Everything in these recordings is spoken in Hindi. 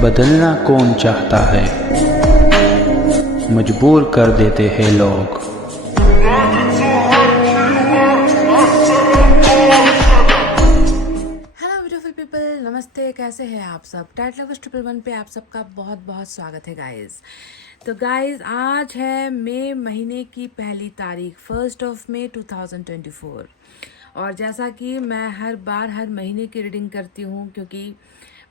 बदलना कौन चाहता है, मजबूर कर देते हैं लोग। हेलो ब्यूटीफुल पीपल, नमस्ते। कैसे हैं आप सब? टाइटल लवर्स 111 पे आप सबका बहुत बहुत स्वागत है गाइस। तो गाइस, आज है मई महीने की पहली तारीख, 1 मई 2024। और जैसा कि मैं हर बार हर महीने की रीडिंग करती हूँ, क्योंकि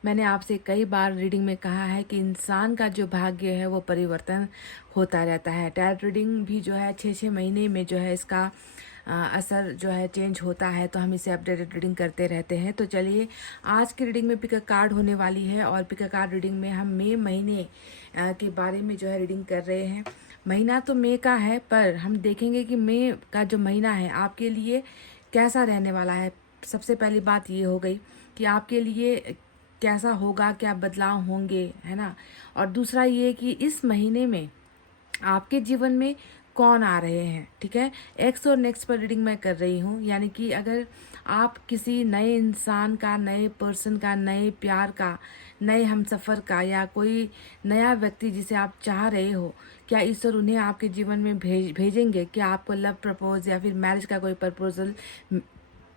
मैंने आपसे कई बार रीडिंग में कहा है कि इंसान का जो भाग्य है वो परिवर्तन होता रहता है। टैरोट रीडिंग भी जो है 6-6 महीने में जो है इसका असर जो है चेंज होता है, तो हम इसे अपडेटेड रीडिंग करते रहते हैं। तो चलिए, आज की रीडिंग में पिक अ कार्ड होने वाली है, और पिक अ कार्ड रीडिंग में हम मई महीने के बारे में जो है रीडिंग कर रहे हैं। महीना तो मई का है, पर हम देखेंगे कि मई का जो महीना है आपके लिए कैसा रहने वाला है। सबसे पहली बात ये हो गई कि आपके लिए कैसा होगा, क्या बदलाव होंगे, है ना। और दूसरा ये कि इस महीने में आपके जीवन में कौन आ रहे हैं, ठीक है। एक्स और नेक्स्ट पर रीडिंग मैं कर रही हूँ, यानी कि अगर आप किसी नए इंसान का, नए पर्सन का, नए प्यार का, नए हमसफ़र का, या कोई नया व्यक्ति जिसे आप चाह रहे हो, क्या ईश्वर उन्हें आपके जीवन में भेजेंगे? क्या आपको लव प्रपोज या फिर मैरिज का कोई प्रपोजल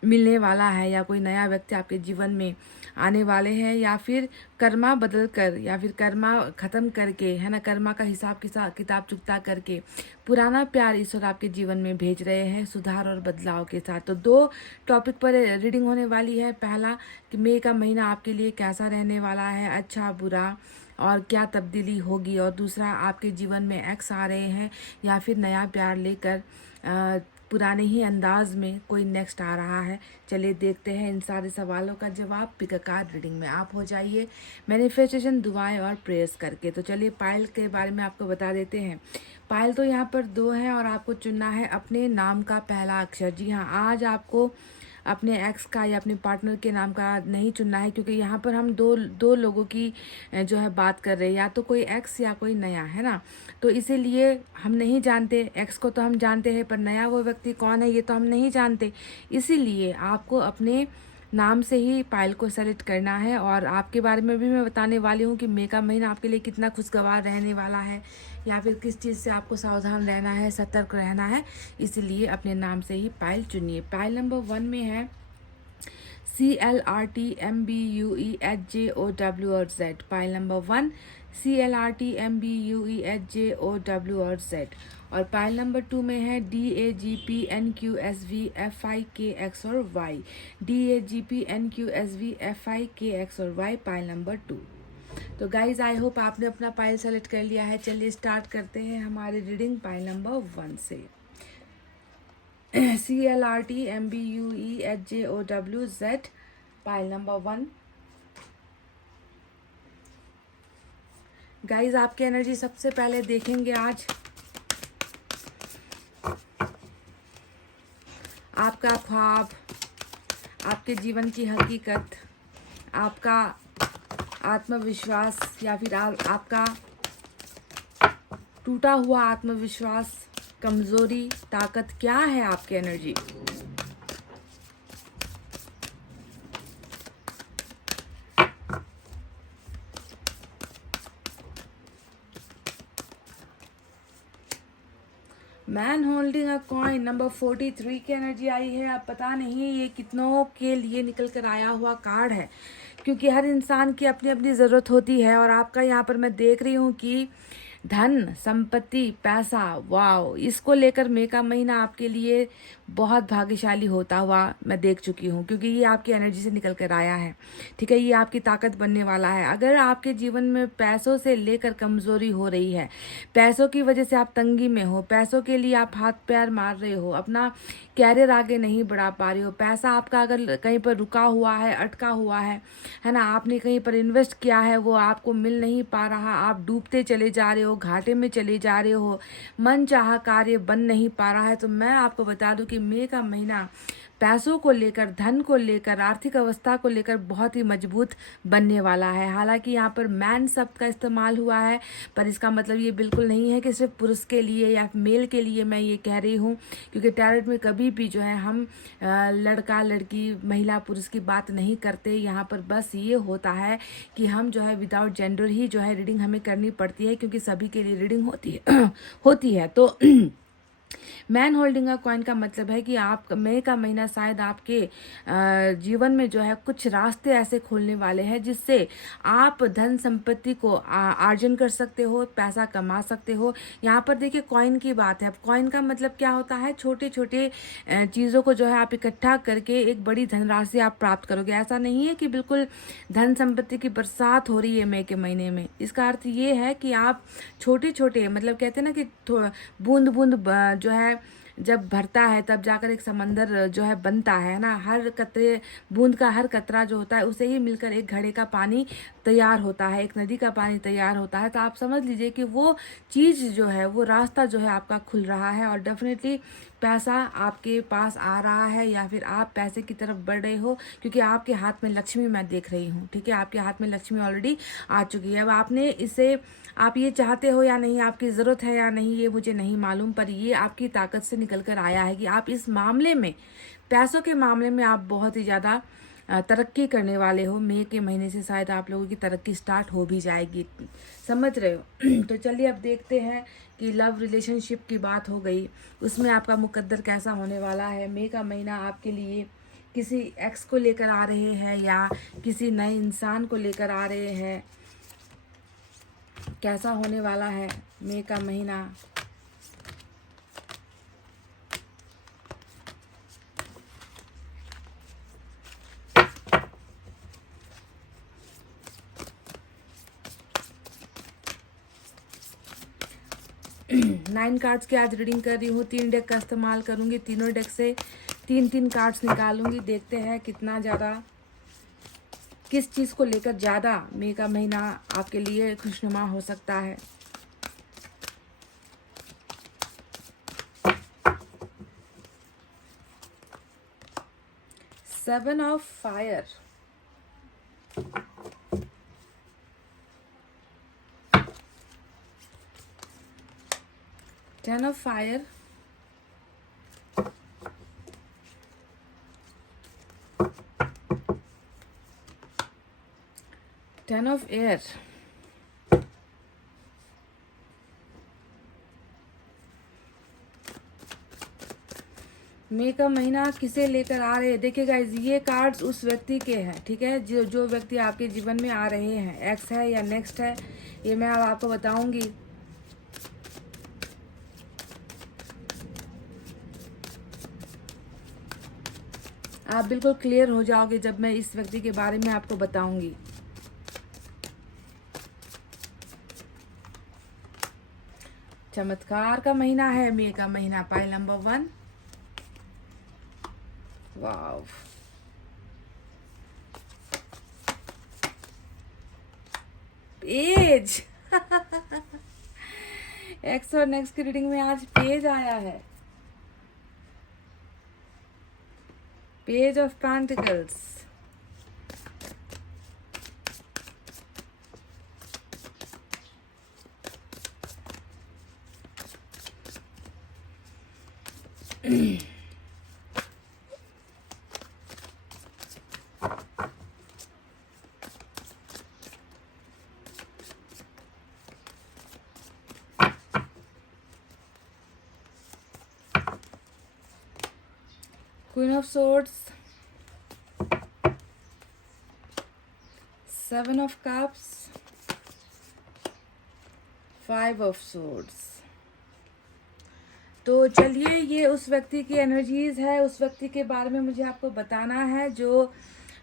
मिलने वाला है, या कोई नया व्यक्ति आपके जीवन में आने वाले हैं, या फिर कर्मा बदल कर, या फिर कर्मा ख़त्म करके, है ना, कर्मा का हिसाब किताब चुकता करके पुराना प्यार ईश्वर आपके जीवन में भेज रहे हैं, सुधार और बदलाव के साथ। तो दो टॉपिक पर रीडिंग होने वाली है। पहला कि मई का महीना आपके लिए कैसा रहने वाला है, अच्छा बुरा, और क्या तब्दीली होगी। और दूसरा, आपके जीवन में एक्स आ रहे हैं या फिर नया प्यार लेकर पुराने ही अंदाज में कोई नेक्स्ट आ रहा है। चलिए देखते हैं इन सारे सवालों का जवाब पिक अ कार्ड रीडिंग में। आप हो जाइए मैनिफेस्टेशन, दुआएं और प्रेयर्स करके। तो चलिए पायल के बारे में आपको बता देते हैं। पायल तो यहाँ पर 2 है, और आपको चुनना है अपने नाम का पहला अक्षर। जी हाँ, आज आपको अपने एक्स का या अपने पार्टनर के नाम का नहीं चुनना है, क्योंकि यहाँ पर हम दो लोगों की जो है बात कर रहे हैं, या तो कोई एक्स या कोई नया, है ना। तो इसीलिए हम नहीं जानते, एक्स को तो हम जानते हैं, पर नया वो व्यक्ति कौन है ये तो हम नहीं जानते। इसीलिए आपको अपने नाम से ही पायल को सेलेक्ट करना है। और आपके बारे में भी मैं बताने वाली हूँ कि मई का महीना आपके लिए कितना खुशगवार रहने वाला है, या फिर किस चीज़ से आपको सावधान रहना है, सतर्क रहना है। इसलिए अपने नाम से ही पायल चुनिए। पायल नंबर 1 में है CLRTMBUEHJOW और Z। पाइल नंबर 1 CLRTMBUEHJOW और Z। और पाइल नंबर 2 में है DAGPNQSVFIKX और Y। DAGPNQSVFIKX और Y, पाइल नंबर 2। तो गाइज, आई होप आपने अपना पाइल सेलेक्ट कर लिया है। चलिए स्टार्ट करते हैं हमारी रीडिंग पाइल नंबर 1 से। CLRTMBUEHJOW pile number 1। गाइज, आपकी एनर्जी सबसे पहले देखेंगे आज। आपका ख्वाब, आपके जीवन की हकीकत, आपका आत्मविश्वास, या फिर आपका टूटा हुआ आत्मविश्वास, कमजोरी, ताकत, क्या है आपकी energy. Man holding a coin number 43 की एनर्जी आई है। अब पता नहीं ये कितनों के लिए निकल कर आया हुआ कार्ड है, क्योंकि हर इंसान की अपनी अपनी ज़रूरत होती है। और आपका यहाँ पर मैं देख रही हूँ कि धन, संपत्ति, पैसा, वाओ, इसको लेकर मई का महीना आपके लिए बहुत भाग्यशाली होता हुआ मैं देख चुकी हूँ, क्योंकि ये आपकी एनर्जी से निकल कर आया है, ठीक है। ये आपकी ताकत बनने वाला है। अगर आपके जीवन में पैसों से लेकर कमज़ोरी हो रही है, पैसों की वजह से आप तंगी में हो, पैसों के लिए आप हाथ पैर मार रहे हो, अपना कैरियर आगे नहीं बढ़ा पा रहे हो, पैसा आपका अगर कहीं पर रुका हुआ है, अटका हुआ है ना, आपने कहीं पर इन्वेस्ट किया है, वो आपको मिल नहीं पा रहा, आप डूबते चले जा रहे हो, घाटे में चले जा रहे हो, मन चाहा कार्य बन नहीं पा रहा है, तो मैं आपको बता दूं कि मई का महीना पैसों को लेकर, धन को लेकर, आर्थिक अवस्था को लेकर बहुत ही मजबूत बनने वाला है। हालांकि यहाँ पर मैन शब्द का इस्तेमाल हुआ है, पर इसका मतलब ये बिल्कुल नहीं है कि सिर्फ पुरुष के लिए या मेल के लिए मैं ये कह रही हूँ, क्योंकि टैरोट में कभी भी जो है हम लड़का लड़की, महिला पुरुष की बात नहीं करते। यहाँ पर बस ये होता है कि हम जो है विदाउट जेंडर ही जो है रीडिंग हमें करनी पड़ती है, क्योंकि सभी के लिए रीडिंग होती है। तो मैन होल्डिंग अ कॉइन का मतलब है कि आप मई का महीना शायद आपके जीवन में जो है कुछ रास्ते ऐसे खोलने वाले हैं जिससे आप धन संपत्ति को आर्जन कर सकते हो, पैसा कमा सकते हो। यहाँ पर देखिए कॉइन की बात है। अब कॉइन का मतलब क्या होता है, छोटे छोटे चीज़ों को जो है आप इकट्ठा करके एक बड़ी धनराशि आप प्राप्त करोगे। ऐसा नहीं है कि बिल्कुल धन संपत्ति की बरसात हो रही है मई के महीने में। इसका अर्थ ये है कि आप छोटे छोटे, मतलब कहते हैं ना कि बूंद बूंद जो है जब भरता है तब जाकर एक समंदर जो है बनता है ना। हर कतरे बूंद का हर कतरा जो होता है उसे ही मिलकर एक घड़े का पानी तैयार होता है, एक नदी का पानी तैयार होता है। तो आप समझ लीजिए कि वो चीज़ जो है, वो रास्ता जो है आपका खुल रहा है और डेफिनेटली पैसा आपके पास आ रहा है, या फिर आप पैसे की तरफ बढ़ रहे हो, क्योंकि आपके हाथ में लक्ष्मी मैं देख रही हूँ। ठीक है, आपके हाथ में लक्ष्मी ऑलरेडी आ चुकी है। अब आपने इसे, आप ये चाहते हो या नहीं, आपकी ज़रूरत है या नहीं, ये मुझे नहीं मालूम, पर ये आपकी ताकत से निकल कर आया है कि आप इस मामले में, पैसों के मामले में आप बहुत ही ज़्यादा तरक्की करने वाले हो। मई के महीने से शायद आप लोगों की तरक्की स्टार्ट हो भी जाएगी, समझ रहे हो। तो चलिए अब देखते हैं कि लव रिलेशनशिप की बात हो गई, उसमें आपका मुकद्दर कैसा होने वाला है। मई का महीना आपके लिए किसी एक्स को लेकर आ रहे हैं या किसी नए इंसान को लेकर आ रहे हैं, कैसा होने वाला है मई का महीना। नाइन कार्ड्स की आज रीडिंग कर रही हूँ। 3 डेक का इस्तेमाल करूँगी, तीनों डेक से 3 कार्ड्स निकालूंगी। देखते हैं कितना ज़्यादा, किस चीज़ को लेकर ज़्यादा मई का महीना आपके लिए खुशनुमा हो सकता है। Seven of fire, ten of fire, ten of air, मई का महीना किसे लेकर आ रहे हैं। देखिए गाइज, ये कार्ड्स उस व्यक्ति के हैं, ठीक है, जो व्यक्ति आपके जीवन में आ रहे हैं। एक्स है या नेक्स्ट है, ये मैं अब आपको बताऊंगी। आप बिल्कुल क्लियर हो जाओगे जब मैं इस व्यक्ति के बारे में आपको बताऊंगी। चमत्कार का महीना है मई का महीना। पाइल नंबर 1, वाव, पेज। एक्स और नेक्स्ट की रीडिंग में आज पेज आया है, page of pentacles. Queen of Swords, 7 of Cups, 5 of Swords। तो चलिए, ये उस व्यक्ति की एनर्जीज है, उस व्यक्ति के बारे में मुझे आपको बताना है जो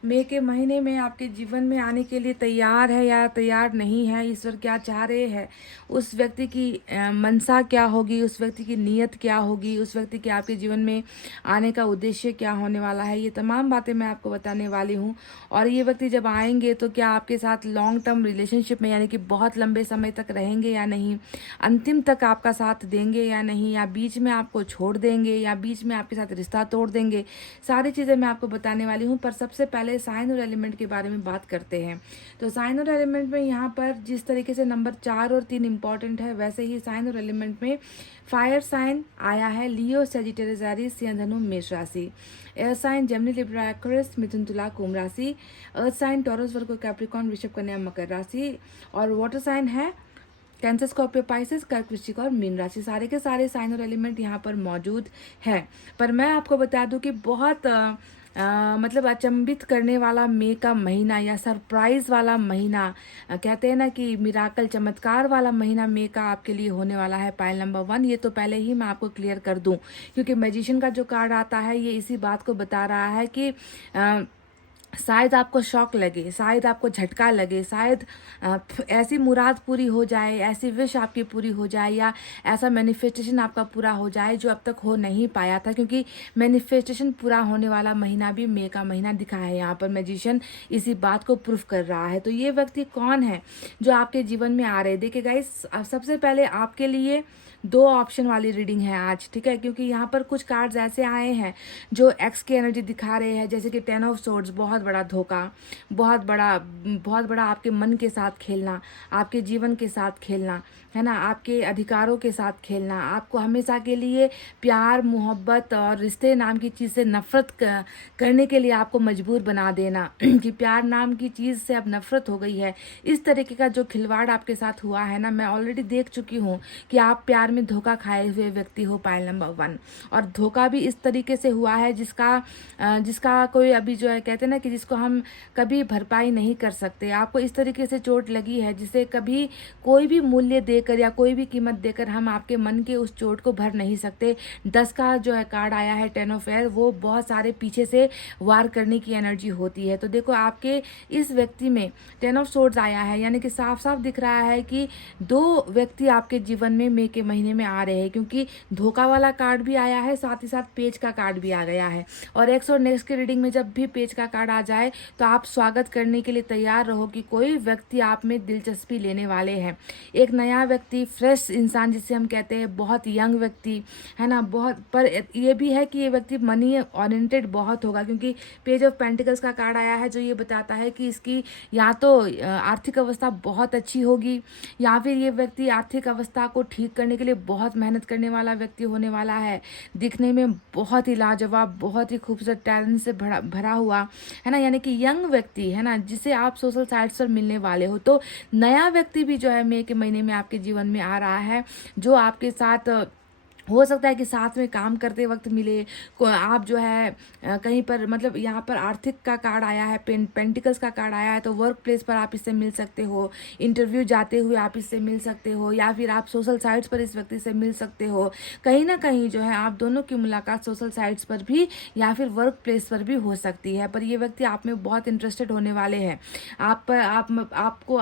मई के महीने में आपके जीवन में आने के लिए तैयार है या तैयार नहीं है, ईश्वर क्या चाह रहे हैं, उस व्यक्ति की मनसा क्या होगी, उस व्यक्ति की नीयत क्या होगी, उस व्यक्ति के आपके जीवन में आने का उद्देश्य क्या होने वाला है, ये तमाम बातें मैं आपको बताने वाली हूँ। और ये व्यक्ति जब आएंगे तो क्या आपके साथ लॉन्ग टर्म रिलेशनशिप में यानी कि बहुत लंबे समय तक रहेंगे या नहीं, अंतिम तक आपका साथ देंगे या नहीं, या बीच में आपको छोड़ देंगे या बीच में आपके साथ रिश्ता तोड़ देंगे, सारी चीज़ें मैं आपको बताने वाली हूँ। पर सबसे पहले साइन और एलिमेंट के बारे में बात करते हैं। तो साइन और एलिमेंट में यहाँ पर जिस तरीके से नंबर 4 और 3 इंपॉर्टेंट है, वैसे ही साइन और एलिमेंट में फायर साइन आया है लियो, सेजिटेरियस, एरीज, सिंह, धनु, मेष राशि। Air sign Gemini, Libra, Aquarius, मिथुन, तुला, कुंभ राशि। Earth sign Taurus, Virgo, Capricorn, वृषभ, कन्या, मकर राशि। और वाटर साइन है कैंसर, स्कॉर्पियो, पाइसेस, कर्क, वृश्चिक और मीन राशि। सारे के सारे साइन और एलिमेंट यहाँ पर मौजूद है। पर मैं आपको बता दूं कि बहुत मतलब अचंभित करने वाला मई का महीना या सरप्राइज वाला महीना, कहते हैं ना कि मिराकल, चमत्कार वाला महीना मई का आपके लिए होने वाला है। पाइल नंबर 1, ये तो पहले ही मैं आपको क्लियर कर दूं, क्योंकि मैजिशियन का जो कार्ड आता है ये इसी बात को बता रहा है कि शायद आपको शॉक लगे, शायद आपको झटका लगे, शायद ऐसी मुराद पूरी हो जाए, ऐसी विश आपकी पूरी हो जाए, या ऐसा मैनिफेस्टेशन आपका पूरा हो जाए जो अब तक हो नहीं पाया था, क्योंकि मैनिफेस्टेशन पूरा होने वाला महीना भी मई का महीना दिखा है। यहाँ पर मैजिशियन इसी बात को प्रूफ कर रहा है। तो ये व्यक्ति कौन है जो आपके जीवन में आ रहे हैं? देखिए गाइस, सबसे पहले आपके लिए 2 ऑप्शन वाली रीडिंग है आज, ठीक है, क्योंकि यहाँ पर कुछ कार्ड्स ऐसे आए हैं जो एक्स की एनर्जी दिखा रहे हैं, जैसे कि 10 ऑफ सोर्ड्स, बहुत बड़ा धोखा, बहुत बड़ा आपके मन के साथ खेलना, आपके जीवन के साथ खेलना, है ना, आपके अधिकारों के साथ खेलना, आपको हमेशा के लिए प्यार, मोहब्बत और रिश्ते नाम की चीज़ से नफरत करने के लिए आपको मजबूर बना देना कि प्यार नाम की चीज़ से अब नफरत हो गई है। इस तरीके का जो खिलवाड़ आपके साथ हुआ है ना, मैं ऑलरेडी देख चुकी हूँ कि आप प्यार में धोखा खाए हुए व्यक्ति हो, पाइल नंबर 1। और धोखा भी इस तरीके से हुआ है जिसका कोई अभी जो है, कहते हैं ना कि जिसको हम कभी भरपाई नहीं कर सकते। आपको इस तरीके से चोट लगी है जिसे कभी कोई भी मूल्य देकर या कोई भी कीमत देकर हम आपके मन के उस चोट को भर नहीं सकते। 10 का जो है कार्ड आया है, 10 ऑफ एयर, वो बहुत सारे पीछे से वार करने की एनर्जी होती है। तो देखो, आपके इस व्यक्ति में 10 ऑफ सोर्ड्स आया है, यानी कि साफ साफ दिख रहा है कि 2 व्यक्ति आपके जीवन में मई के महीने में आ रहे हैं, क्योंकि धोखा वाला कार्ड भी आया है, साथ ही साथ पेज का कार्ड भी आ गया है। और एक्स और नेक्स्ट की रीडिंग में जब भी पेज का कार्ड आ जाए तो आप स्वागत करने के लिए तैयार रहो कि कोई व्यक्ति आप में दिलचस्पी लेने वाले हैं। एक नया व्यक्ति, फ्रेश इंसान जिसे हम कहते हैं, बहुत यंग व्यक्ति, है ना, बहुत। पर ये भी है कि ये व्यक्ति मनी ओरिएंटेड बहुत होगा, क्योंकि पेज ऑफ पेंटिकल्स का कार्ड आया है जो ये बताता है कि इसकी या तो आर्थिक अवस्था बहुत अच्छी होगी, या फिर ये व्यक्ति आर्थिक अवस्था को ठीक करने के लिए बहुत मेहनत करने वाला व्यक्ति होने वाला है। दिखने में बहुत ही लाजवाब, बहुत ही खूबसूरत, टैलेंट से भरा हुआ, है ना, यानी कि यंग व्यक्ति, है ना, जिसे आप सोशल साइट्स पर मिलने वाले हो। तो नया व्यक्ति भी जो है मई के महीने में आपके जीवन में आ रहा है, जो आपके साथ हो सकता है कि साथ में काम करते वक्त मिले, आप जो है कहीं पर, मतलब यहाँ पर आर्थिक का कार्ड आया है, पेंटिकल्स का कार्ड आया है, तो वर्क प्लेस पर आप इससे मिल सकते हो, इंटरव्यू जाते हुए आप इससे मिल सकते हो, या फिर आप सोशल साइट्स पर इस व्यक्ति से मिल सकते हो। कहीं ना कहीं जो है आप दोनों की मुलाकात सोशल साइट्स पर भी या फिर वर्क प्लेस पर भी हो सकती है। पर ये व्यक्ति आप में बहुत इंटरेस्टेड होने वाले हैं।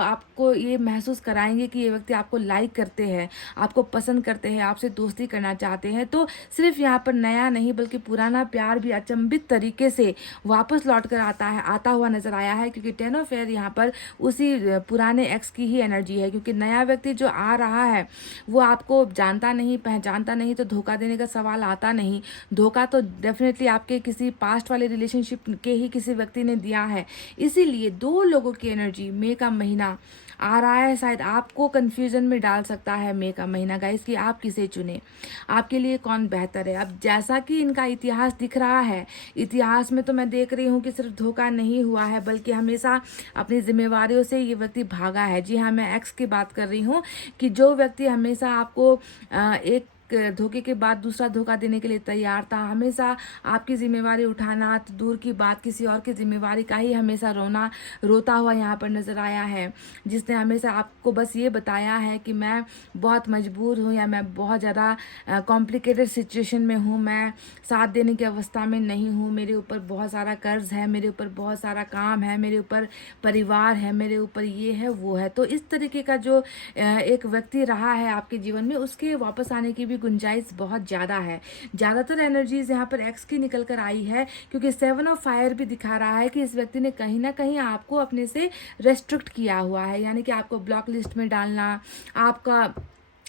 आपको ये महसूस कराएंगे कि ये व्यक्ति आपको लाइक करते हैं, आपको पसंद करते हैं, आपसे दोस्ती करना चाहते हैं। तो सिर्फ यहाँ पर नया नहीं बल्कि पुराना प्यार भी अचंभित तरीके से वापस लौट कर आता हुआ नजर आया है, क्योंकि 10 ऑफ एयर यहाँ पर उसी पुराने एक्स की ही एनर्जी है। क्योंकि नया व्यक्ति जो आ रहा है वो आपको जानता नहीं, पहचानता नहीं, तो धोखा देने का सवाल आता नहीं। धोखा तो डेफिनेटली आपके किसी पास्ट वाले रिलेशनशिप के ही किसी व्यक्ति ने दिया है। इसीलिए 2 लोगों की एनर्जी मई का महीना आ रहा है, शायद आपको कंफ्यूजन में डाल सकता है मई का महीना गाइस, कि आप किसे चुने, आपके लिए कौन बेहतर है। अब जैसा कि इनका इतिहास दिख रहा है, इतिहास में तो मैं देख रही हूँ कि सिर्फ धोखा नहीं हुआ है, बल्कि हमेशा अपनी जिम्मेवारियों से ये व्यक्ति भागा है। जी हाँ, मैं एक्स की बात कर रही हूँ, कि जो व्यक्ति हमेशा आपको एक धोखे के बाद दूसरा धोखा देने के लिए तैयार था, हमेशा आपकी जिम्मेवारी उठाना तो दूर की बात, किसी और की जिम्मेवारी का ही हमेशा रोता हुआ यहाँ पर नजर आया है, जिसने हमेशा आपको बस ये बताया है कि मैं बहुत मजबूर हूँ या मैं बहुत ज़्यादा कॉम्प्लिकेटेड सिचुएशन में हूँ, मैं साथ देने की अवस्था में नहीं हूँ, मेरे ऊपर बहुत सारा कर्ज है, मेरे ऊपर बहुत सारा काम है, मेरे ऊपर परिवार है, मेरे ऊपर ये है वो है। तो इस तरीके का जो एक व्यक्ति रहा है आपके जीवन में, उसके वापस आने की भी गुंजाइश बहुत ज़्यादा है। ज़्यादातर एनर्जीज यहाँ पर एक्स की निकल कर आई है, क्योंकि 7 ऑफ फायर भी दिखा रहा है कि इस व्यक्ति ने कहीं ना कहीं आपको अपने से रेस्ट्रिक्ट किया हुआ है, यानी कि आपको ब्लॉक लिस्ट में डालना,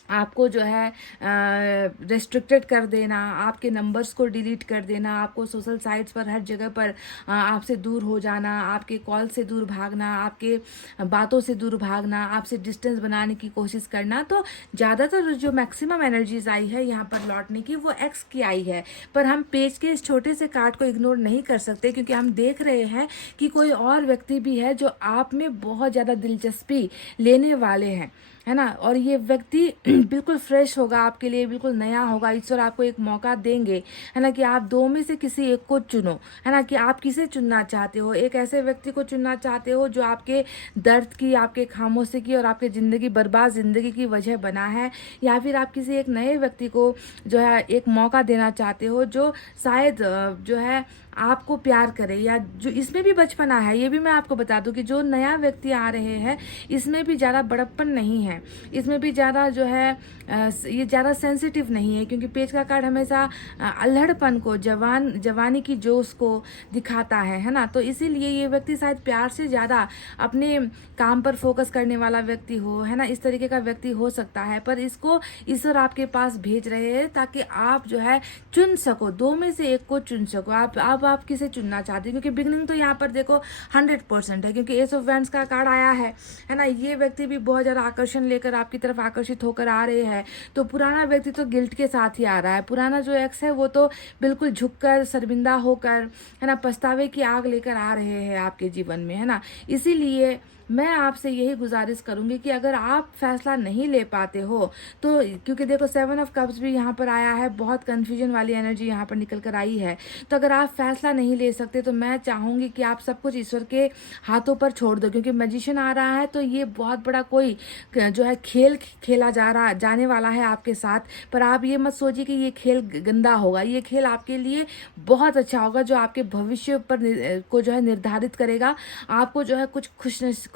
आपको जो है रेस्ट्रिक्टेड कर देना, आपके नंबर्स को डिलीट कर देना, आपको सोशल साइट्स पर हर जगह पर आपसे दूर हो जाना, आपके कॉल से दूर भागना, आपके बातों से दूर भागना, आपसे डिस्टेंस बनाने की कोशिश करना। तो ज़्यादातर जो मैक्सिमम एनर्जीज आई है यहाँ पर लौटने की, वो एक्स की आई है। पर हम पेज के इस छोटे से कार्ड को इग्नोर नहीं कर सकते, क्योंकि हम देख रहे हैं कि कोई और व्यक्ति भी है जो आप में बहुत ज़्यादा दिलचस्पी लेने वाले हैं, है ना। और ये व्यक्ति बिल्कुल फ्रेश होगा आपके लिए, बिल्कुल नया होगा। ईश्वर आपको एक मौका देंगे, है ना, कि आप दो में से किसी एक को चुनो, है ना, कि आप किसे चुनना चाहते हो। एक ऐसे व्यक्ति को चुनना चाहते हो जो आपके दर्द की, आपके खामोशी की और आपके ज़िंदगी बर्बाद ज़िंदगी की वजह बना है, या फिर आप किसी एक नए व्यक्ति को जो है एक मौका देना चाहते हो जो शायद जो है आपको प्यार करे, या जो इसमें भी बचपना है। ये भी मैं आपको बता दूं कि जो नया व्यक्ति आ रहे हैं इसमें भी ज़्यादा बड़प्पन नहीं है, इसमें भी ज़्यादा जो है ये ज़्यादा सेंसिटिव नहीं है, क्योंकि पेज का कार्ड हमेशा अल्हड़पन को, जवानी की जोश को दिखाता है ना। तो इसीलिए ये व्यक्ति शायद प्यार से ज़्यादा अपने काम पर फोकस करने वाला व्यक्ति हो, है ना, इस तरीके का व्यक्ति हो सकता है। पर इसको ईश्वर आपके पास भेज रहे हैं ताकि आप जो है चुन सको, दो में से एक को चुन सको। आप किसे चुनना चाहते हैं, क्योंकि बिगनिंग तो यहाँ पर देखो 100% है, क्योंकि एस ऑफ वैंड्स का कार्ड आया है ना। ये व्यक्ति भी बहुत ज़्यादा आकर्षण लेकर आपकी तरफ आकर्षित होकर आ रहे हैं। तो पुराना व्यक्ति तो गिल्ट के साथ ही आ रहा है, पुराना जो एक्स है वो तो बिल्कुल झुककर, शर्मिंदा होकर, है ना, पछतावे की आग लेकर आ रहे हैं आपके जीवन में, है ना। इसीलिए मैं आपसे यही गुजारिश करूंगी कि अगर आप फैसला नहीं ले पाते हो तो, क्योंकि देखो 7 ऑफ कप्स भी यहाँ पर आया है, बहुत कन्फ्यूजन वाली एनर्जी यहाँ पर निकल कर आई है। तो अगर आप फैसला नहीं ले सकते तो मैं चाहूँगी कि आप सब कुछ ईश्वर के हाथों पर छोड़ दो, क्योंकि मैजिशियन आ रहा है तो ये बहुत बड़ा कोई जो है खेल खेला जाने वाला है आपके साथ। पर आप ये मत सोचिए कि ये खेल गंदा होगा, ये खेल आपके लिए बहुत अच्छा होगा, जो आपके भविष्य पर को जो है निर्धारित करेगा। आपको जो है कुछ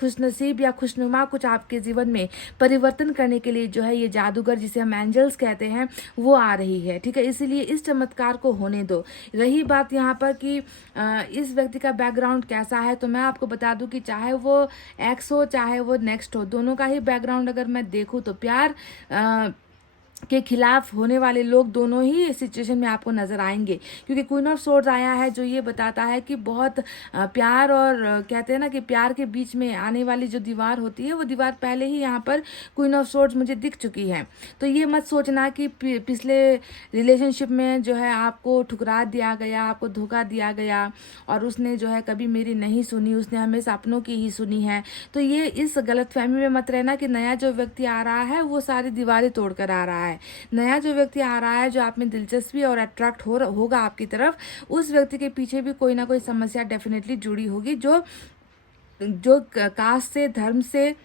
खुशनसीब या खुशनुमा कुछ आपके जीवन में परिवर्तन करने के लिए जो है ये जादूगर, जिसे हम एंजल्स कहते हैं, वो आ रही है, ठीक है। इसीलिए इस चमत्कार को होने दो। रही बात यहाँ पर कि इस व्यक्ति का बैकग्राउंड कैसा है, तो मैं आपको बता दूं कि चाहे वो एक्स हो चाहे वो नेक्स्ट हो, दोनों का ही बैकग्राउंड अगर मैं देखूं तो प्यार के खिलाफ होने वाले लोग दोनों ही सिचुएशन में आपको नजर आएंगे, क्योंकि क्वीन ऑफ सोर्ड्स आया है जो ये बताता है कि बहुत प्यार और कहते हैं ना कि प्यार के बीच में आने वाली जो दीवार होती है वो दीवार पहले ही यहाँ पर क्वीन ऑफ सोर्ड्स मुझे दिख चुकी है। तो ये मत सोचना कि पिछले रिलेशनशिप में जो है आपको ठुकरा दिया गया, आपको धोखा दिया गया और उसने जो है कभी मेरी नहीं सुनी, उसने हमेशा अपनों की ही सुनी है। तो ये इस गलतफहमी में मत रहना कि नया जो व्यक्ति आ रहा है वो सारी दीवारें तोड़कर आ रहा है। नया जो व्यक्ति आ रहा है जो आप में दिलचस्पी और अट्रैक्ट होगा आपकी तरफ, उस व्यक्ति के पीछे भी कोई ना कोई समस्या डेफिनेटली जुड़ी होगी, जो कास्ट से, धर्म से,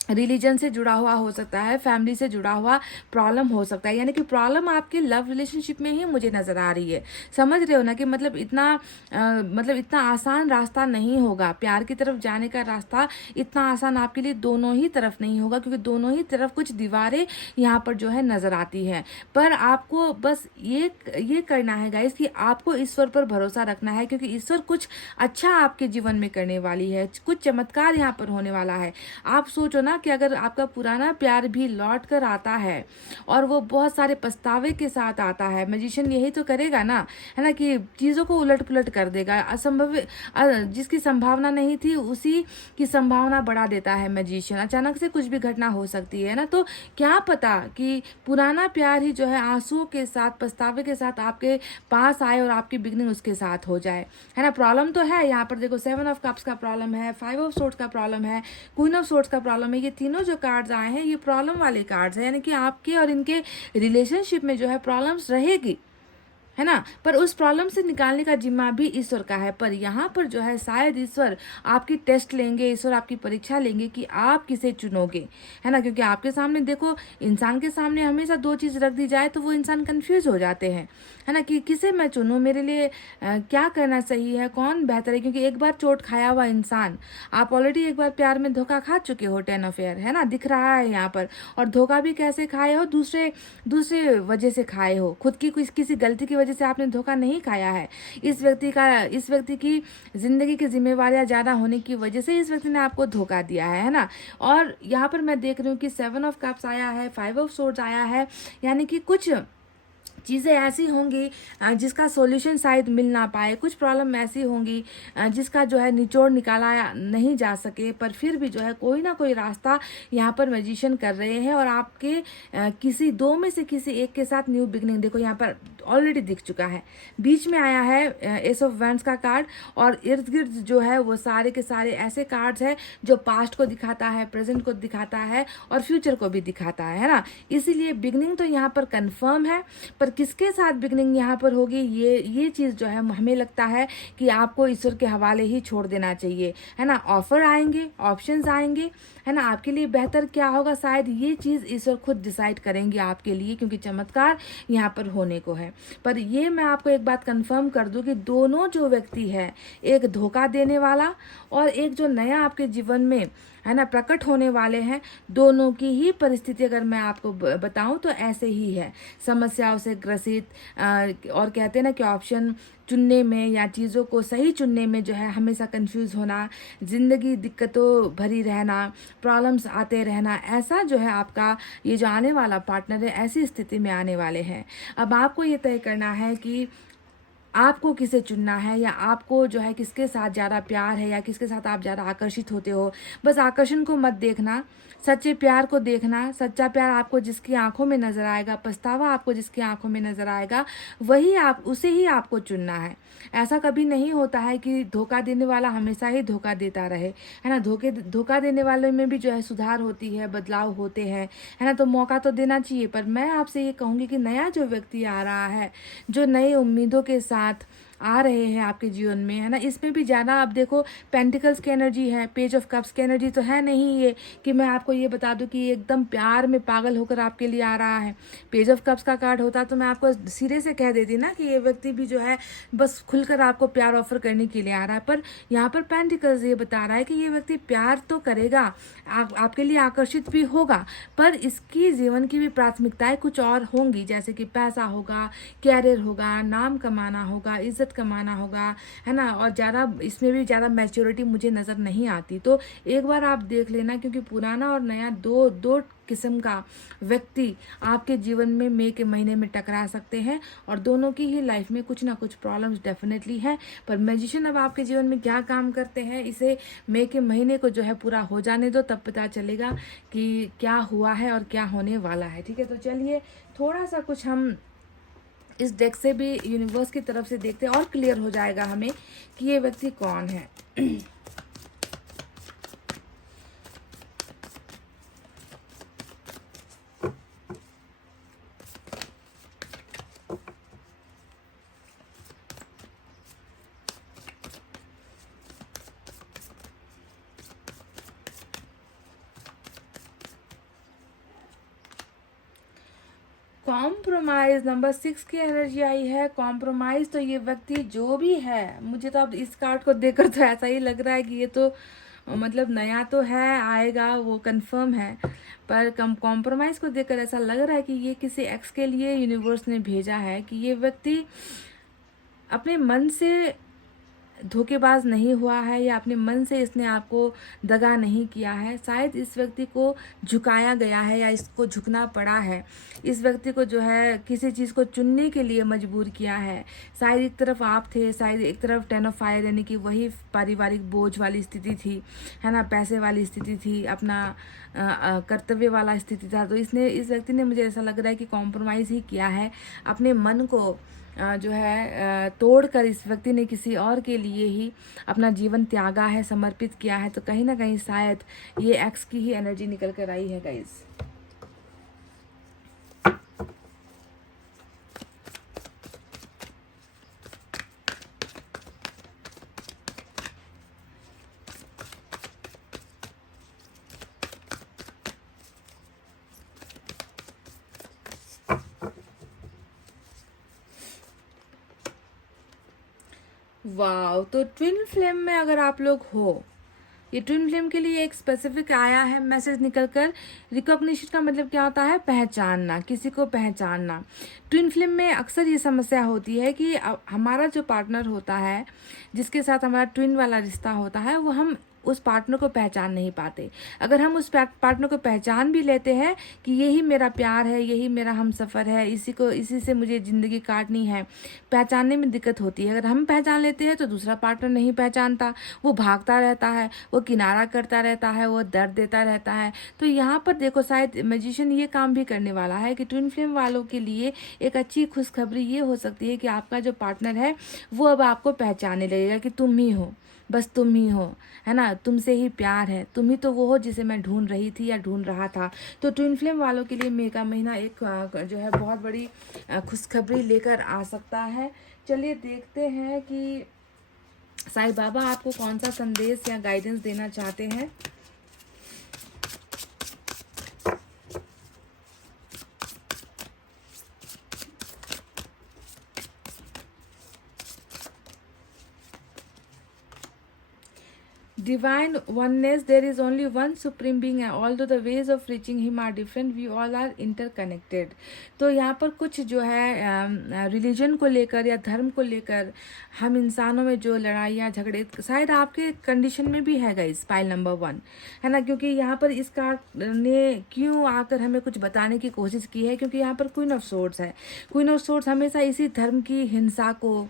रिलीजन से जुड़ा हुआ हो सकता है, फैमिली से जुड़ा हुआ प्रॉब्लम हो सकता है। यानी कि प्रॉब्लम आपके लव रिलेशनशिप में ही मुझे नजर आ रही है। समझ रहे हो ना कि मतलब इतना आसान रास्ता नहीं होगा, प्यार की तरफ जाने का रास्ता इतना आसान आपके लिए दोनों ही तरफ नहीं होगा, क्योंकि दोनों ही तरफ कुछ दीवारें यहाँ पर जो है नजर आती है। पर आपको बस ये करना है गाइस कि आपको ईश्वर पर भरोसा रखना है, क्योंकि ईश्वर कुछ अच्छा आपके जीवन में करने वाली है, कुछ चमत्कार यहाँ पर होने वाला है। आप सोचो ना कि अगर आपका पुराना प्यार भी लौट कर आता है और वो बहुत सारे पछतावे के साथ आता है, मैजिशियन यही तो करेगा ना, है ना, कि चीज़ों को उलट पुलट कर देगा। जिसकी संभावना नहीं थी उसी की संभावना बढ़ा देता है मैजिशियन। अचानक से कुछ भी घटना हो सकती है ना। तो क्या पता कि पुराना प्यार ही जो है आंसुओं के साथ, पछतावे के साथ आपके पास आए और आपकी बिगनिंग उसके साथ हो जाए, है ना। प्रॉब्लम तो है यहाँ पर, देखो 7 ऑफ कप्स का प्रॉब्लम है, 5 ऑफ सोर्ड्स का प्रॉब्लम है, क्वीन ऑफ सोर्ड्स का प्रॉब्लम है। ये तीनों जो कार्ड्स आए हैं ये प्रॉब्लम वाले कार्ड्स हैं, यानी कि आपके और इनके रिलेशनशिप में जो है प्रॉब्लम्स रहेगी, है ना। पर उस प्रॉब्लम से निकालने का जिम्मा भी ईश्वर का है। पर यहाँ पर जो है शायद ईश्वर आपकी टेस्ट लेंगे, ईश्वर आपकी परीक्षा लेंगे कि आप किसे चुनोगे, है ना। क्योंकि आपके सामने देखो, इंसान के सामने हमेशा दो चीज़ रख दी जाए तो वो इंसान कंफ्यूज हो जाते हैं, है ना, कि किसे मैं चुनूँ, मेरे लिए क्या करना सही है, कौन बेहतर है। क्योंकि एक बार चोट खाया हुआ इंसान, आप ऑलरेडी एक बार प्यार में धोखा खा चुके हो, 10 ऑफ एयर, है ना, दिख रहा है यहाँ पर। और धोखा भी कैसे खाए हो, दूसरे वजह से खाए हो, खुद की किसी गलती की वजह से आपने धोखा नहीं खाया है। इस व्यक्ति की जिंदगी की जिम्मेवारियां ज़्यादा होने की वजह से इस व्यक्ति ने आपको धोखा दिया है ना। और यहाँ पर मैं देख रही हूँ कि 7 ऑफ कप्स आया है, 5 ऑफ सोर्ड्स आया है, यानी कि कुछ चीज़ें ऐसी होंगी जिसका सॉल्यूशन शायद मिल ना पाए, कुछ प्रॉब्लम ऐसी होंगी जिसका जो है निचोड़ निकाला नहीं जा सके, पर फिर भी जो है कोई ना कोई रास्ता यहाँ पर मैजिशियन कर रहे हैं। और आपके किसी दो में से किसी एक के साथ न्यू बिगनिंग, देखो यहाँ पर ऑलरेडी दिख चुका है। बीच में आया है एस ऑफ वैंड्स का कार्ड, और इर्द गिर्द जो है वो सारे के सारे ऐसे कार्ड्स हैं जो पास्ट को दिखाता है, प्रेजेंट को दिखाता है और फ्यूचर को भी दिखाता है ना। इसीलिए बिगनिंग तो यहाँ पर कंफर्म है, पर किसके साथ बिगनिंग यहाँ पर होगी ये चीज़ जो है हमें लगता है कि आपको ईश्वर के हवाले ही छोड़ देना चाहिए, है ना। ऑफर आएंगे, ऑप्शंस आएंगे, है ना, आपके लिए बेहतर क्या होगा शायद ये चीज़ ईश्वर खुद डिसाइड करेंगे आपके लिए, क्योंकि चमत्कार यहाँ पर होने को है। पर ये मैं आपको एक बात कंफर्म कर दूं कि दोनों जो व्यक्ति है, एक धोखा देने वाला और एक जो नया आपके जीवन में, है ना, प्रकट होने वाले हैं, दोनों की ही परिस्थिति अगर मैं आपको बताऊं तो ऐसे ही है, समस्याओं से ग्रसित। और कहते हैं ना कि ऑप्शन चुनने में या चीज़ों को सही चुनने में जो है हमेशा कंफ्यूज होना, ज़िंदगी दिक्कतों भरी रहना, प्रॉब्लम्स आते रहना, ऐसा जो है आपका ये जो आने वाला पार्टनर है ऐसी स्थिति में आने वाले हैं। अब आपको ये तय करना है कि आपको किसे चुनना है, या आपको जो है किसके साथ ज़्यादा प्यार है, या किसके साथ आप ज़्यादा आकर्षित होते हो। बस आकर्षण को मत देखना, सच्चे प्यार को देखना। सच्चा प्यार आपको जिसकी आंखों में नज़र आएगा, पछतावा आपको जिसकी आंखों में नज़र आएगा, उसे ही आपको चुनना है। ऐसा कभी नहीं होता है कि धोखा देने वाला हमेशा ही धोखा देता रहे, है ना। धोखा देने वाले में भी जो है सुधार होती है, बदलाव होते हैं, है ना। तो मौका तो देना चाहिए। पर मैं आपसे ये कहूँगी कि नया जो व्यक्ति आ रहा है, जो नई उम्मीदों के साथ आ रहे हैं आपके जीवन में, है ना, इसमें भी ज़्यादा आप देखो पेंटिकल्स की एनर्जी है, पेज ऑफ कप्स की एनर्जी तो है नहीं ये कि मैं आपको ये बता दूं कि ये एकदम प्यार में पागल होकर आपके लिए आ रहा है। पेज ऑफ कप्स का कार्ड होता तो मैं आपको सिरे से कह देती ना कि ये व्यक्ति भी जो है बस खुलकर आपको प्यार ऑफर करने के लिए आ रहा है। पर यहाँ पर पेंटिकल्स ये बता रहा है कि ये व्यक्ति प्यार तो करेगा, आपके लिए आकर्षित भी होगा, पर इसकी जीवन की भी प्राथमिकताएं कुछ और होंगी, जैसे कि पैसा होगा, कैरियर होगा, नाम कमाना होगा, इज्जत कमाना होगा, है ना। और ज़्यादा इसमें भी ज़्यादा मैच्योरिटी मुझे नज़र नहीं आती। तो एक बार आप देख लेना, क्योंकि पुराना और नया दो किस्म का व्यक्ति आपके जीवन में मई के महीने में टकरा सकते हैं, और दोनों की ही लाइफ में कुछ ना कुछ प्रॉब्लम्स डेफिनेटली हैं। पर मैजिशियन अब आपके जीवन में क्या काम करते हैं, इसे मई के महीने को जो है पूरा हो जाने दो, तब पता चलेगा कि क्या हुआ है और क्या होने वाला है। ठीक है, तो चलिए थोड़ा सा कुछ हम इस डेक से भी यूनिवर्स की तरफ से देखते हैं और क्लियर हो जाएगा हमें कि ये व्यक्ति कौन है। कॉम्प्रोमाइज नंबर 6 की एनर्जी आई है। कॉम्प्रोमाइज तो ये व्यक्ति जो भी है, मुझे तो अब इस कार्ड को देखकर तो ऐसा ही लग रहा है कि ये तो मतलब नया तो है, आएगा वो कंफर्म है, पर कॉम्प्रोमाइज को देखकर ऐसा लग रहा है कि ये किसी एक्स के लिए यूनिवर्स ने भेजा है कि ये व्यक्ति अपने मन से धोखेबाज नहीं हुआ है, या अपने मन से इसने आपको दगा नहीं किया है। शायद इस व्यक्ति को झुकाया गया है या इसको झुकना पड़ा है। इस व्यक्ति को जो है किसी चीज़ को चुनने के लिए मजबूर किया है। शायद एक तरफ आप थे, शायद एक तरफ 10 ऑफ फायर, यानी कि वही पारिवारिक बोझ वाली स्थिति थी, है ना, पैसे वाली स्थिति थी, अपना कर्तव्य वाला स्थिति था। तो इस व्यक्ति ने, मुझे ऐसा लग रहा है कि कॉम्प्रोमाइज़ ही किया है, अपने मन को जो है तोड़कर इस व्यक्ति ने किसी और के लिए ही अपना जीवन त्यागा है, समर्पित किया है। तो कहीं ना कहीं शायद ये एक्स की ही एनर्जी निकल कर आई है गाइस। वाह, तो ट्विन फ्लेम में अगर आप लोग हो, ये ट्विन फ्लेम के लिए एक स्पेसिफिक आया है मैसेज निकल कर। रिकॉग्निशन का मतलब क्या होता है? पहचानना, किसी को पहचानना। ट्विन फ्लेम में अक्सर ये समस्या होती है कि हमारा जो पार्टनर होता है, जिसके साथ हमारा ट्विन वाला रिश्ता होता है, वो हम उस पार्टनर को पहचान नहीं पाते। अगर हम उस पार्टनर को पहचान भी लेते हैं कि यही मेरा प्यार है, यही मेरा हमसफ़र है, इसी से मुझे ज़िंदगी काटनी है, पहचानने में दिक्कत होती है। अगर हम पहचान लेते हैं तो दूसरा पार्टनर नहीं पहचानता, वो भागता रहता है, वो किनारा करता रहता है, वो दर्द देता रहता है। तो यहाँ पर देखो, शायद मैजिशियन ये काम भी करने वाला है कि ट्विन फ्लेम वालों के लिए एक अच्छी खुशखबरी ये हो सकती है कि आपका जो पार्टनर है वो अब आपको पहचानने लगेगा कि तुम ही हो, बस तुम ही हो, है ना, तुमसे ही प्यार है, तुम ही तो वो हो जिसे मैं ढूंढ रही थी या ढूंढ रहा था। तो ट्विन फ्लेम वालों के लिए मई का महीना एक जो है बहुत बड़ी खुशखबरी लेकर आ सकता है। चलिए देखते हैं कि साईं बाबा आपको कौन सा संदेश या गाइडेंस देना चाहते हैं। Divine oneness, there is only one supreme being, and although the ways of reaching him are different, we all are interconnected। तो यहाँ पर कुछ जो है रिलीजन को लेकर या धर्म को लेकर हम इंसानों में जो लड़ाइयाँ झगड़े शायद आपके कंडीशन में भी है गाइस, पाइल नंबर 1, है ना। क्योंकि यहाँ पर इस कार्ड ने क्यों आकर हमें कुछ बताने की कोशिश की है, क्योंकि यहाँ पर क्वीन ऑफ सोर्ड्स है। क्वीन ऑफ सोर्ड्स हमेशा इसी धर्म की हिंसा को,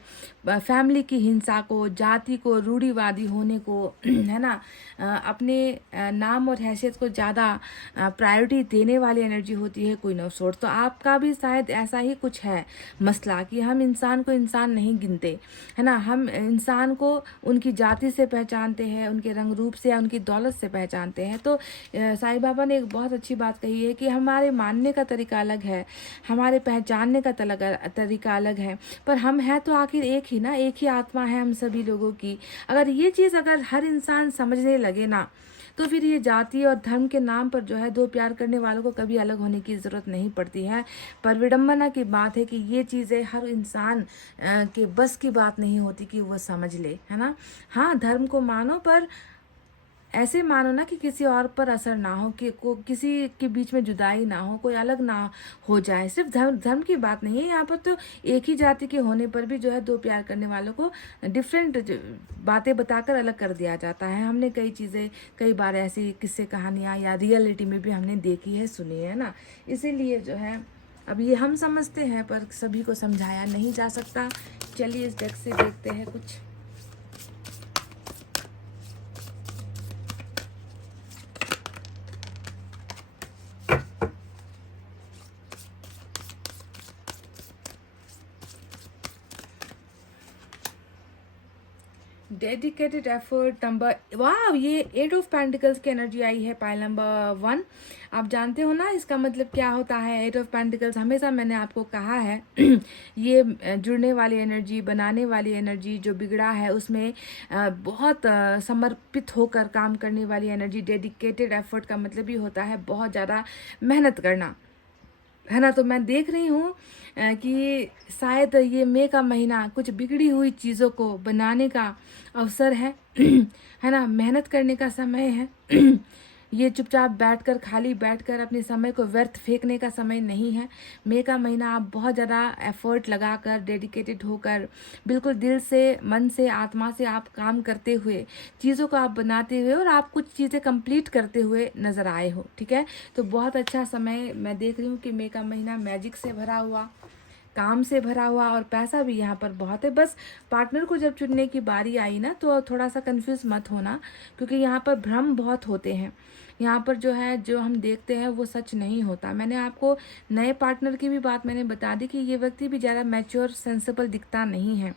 फैमिली की हिंसा को, जाति को, रूढ़िवादी होने को, है ना, अपने नाम और हैसियत को ज़्यादा प्रायोरिटी देने वाली एनर्जी होती है क्वीन ऑफ सोर्ड्स। तो आपका भी शायद ऐसा ही कुछ है मसला कि हम इंसान को इंसान नहीं गिनते, है ना। हम इंसान को उनकी जाति से पहचानते हैं, उनके रंग रूप से या उनकी दौलत से पहचानते हैं। तो साईं बाबा ने एक बहुत अच्छी बात कही है कि हमारे मानने का तरीका अलग है, हमारे पहचानने का तरीका अलग है, पर हम हैं तो आखिर एक ही ना, एक ही आत्मा है हम सभी लोगों की। अगर ये चीज़ अगर हर इंसान समझने लगे ना, तो फिर ये जाति और धर्म के नाम पर जो है दो प्यार करने वालों को कभी अलग होने की ज़रूरत नहीं पड़ती है। पर विडम्बना की बात है कि ये चीज़ें हर इंसान के बस की बात नहीं होती कि वो समझ ले, है ना। हाँ, धर्म को मानो, पर ऐसे मानो ना कि किसी और पर असर ना हो, कि किसी के बीच में जुदाई ना हो, कोई अलग ना हो जाए। सिर्फ धर्म की बात नहीं है यहाँ पर, तो एक ही जाति के होने पर भी जो है दो प्यार करने वालों को डिफरेंट बातें बताकर अलग कर दिया जाता है। हमने कई चीज़ें, कई बार ऐसी किस्से कहानियाँ या रियलिटी में भी हमने देखी है, सुनी है ना। इसीलिए जो है अब ये हम समझते हैं, पर सभी को समझाया नहीं जा सकता। चलिए इस डेक से देखते हैं कुछ। डेडिकेटेड एफर्ट नंबर, वाह, ये 8 ऑफ पेंटिकल्स की एनर्जी आई है पाइल नंबर 1। आप जानते हो ना इसका मतलब क्या होता है। 8 ऑफ पेंटिकल्स हमेशा मैंने आपको कहा है ये जुड़ने वाली एनर्जी, बनाने वाली एनर्जी, जो बिगड़ा है उसमें बहुत समर्पित होकर काम करने वाली एनर्जी। डेडिकेटेड एफर्ट का मतलब ही होता है बहुत ज़्यादा मेहनत करना, है ना। तो मैं देख रही हूँ कि शायद ये मई का महीना कुछ बिगड़ी हुई चीज़ों को बनाने का अवसर है है ना, मेहनत करने का समय है ये चुपचाप बैठकर, खाली बैठकर अपने समय को व्यर्थ फेंकने का समय नहीं है। मई का महीना आप बहुत ज़्यादा एफर्ट लगाकर, डेडिकेटेड होकर, बिल्कुल दिल से, मन से, आत्मा से आप काम करते हुए, चीज़ों को आप बनाते हुए और आप कुछ चीज़ें कंप्लीट करते हुए नज़र आए हो, ठीक है। तो बहुत अच्छा समय मैं देख रही हूँ कि मई का महीना मैजिक से भरा हुआ, काम से भरा हुआ और पैसा भी यहाँ पर बहुत है। बस पार्टनर को जब चुनने की बारी आई ना तो थोड़ा सा कंफ्यूज मत होना, क्योंकि यहाँ पर भ्रम बहुत होते हैं। यहाँ पर जो है जो हम देखते हैं वो सच नहीं होता। मैंने आपको नए पार्टनर की भी बात मैंने बता दी कि ये व्यक्ति भी ज़्यादा मैच्योर सेंसिबल दिखता नहीं है,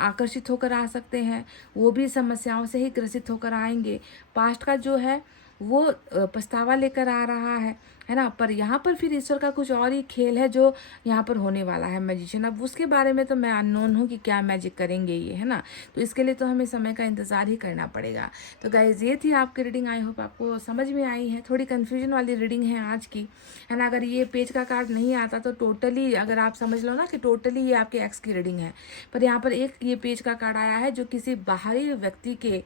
आकर्षित होकर आ सकते हैं, वो भी समस्याओं से ही ग्रसित होकर आएंगे। पास्ट का जो है वो पछतावा लेकर आ रहा है ना। पर यहाँ पर फिर ईश्वर का कुछ और ही खेल है जो यहाँ पर होने वाला है मैजिशियन। अब उसके बारे में तो मैं अननोन हूँ कि क्या मैजिक करेंगे ये, है ना। तो इसके लिए तो हमें समय का इंतज़ार ही करना पड़ेगा। तो गाइज ये थी आपकी रीडिंग। आई होप आपको समझ में आई है। थोड़ी कन्फ्यूजन वाली रीडिंग है आज की, है ना। अगर ये पेज का कार्ड नहीं आता तो टोटली अगर आप समझ लो ना कि टोटली ये आपके एक्स की रीडिंग है। पर यहाँ पर एक ये पेज का कार्ड आया है जो किसी बाहरी व्यक्ति के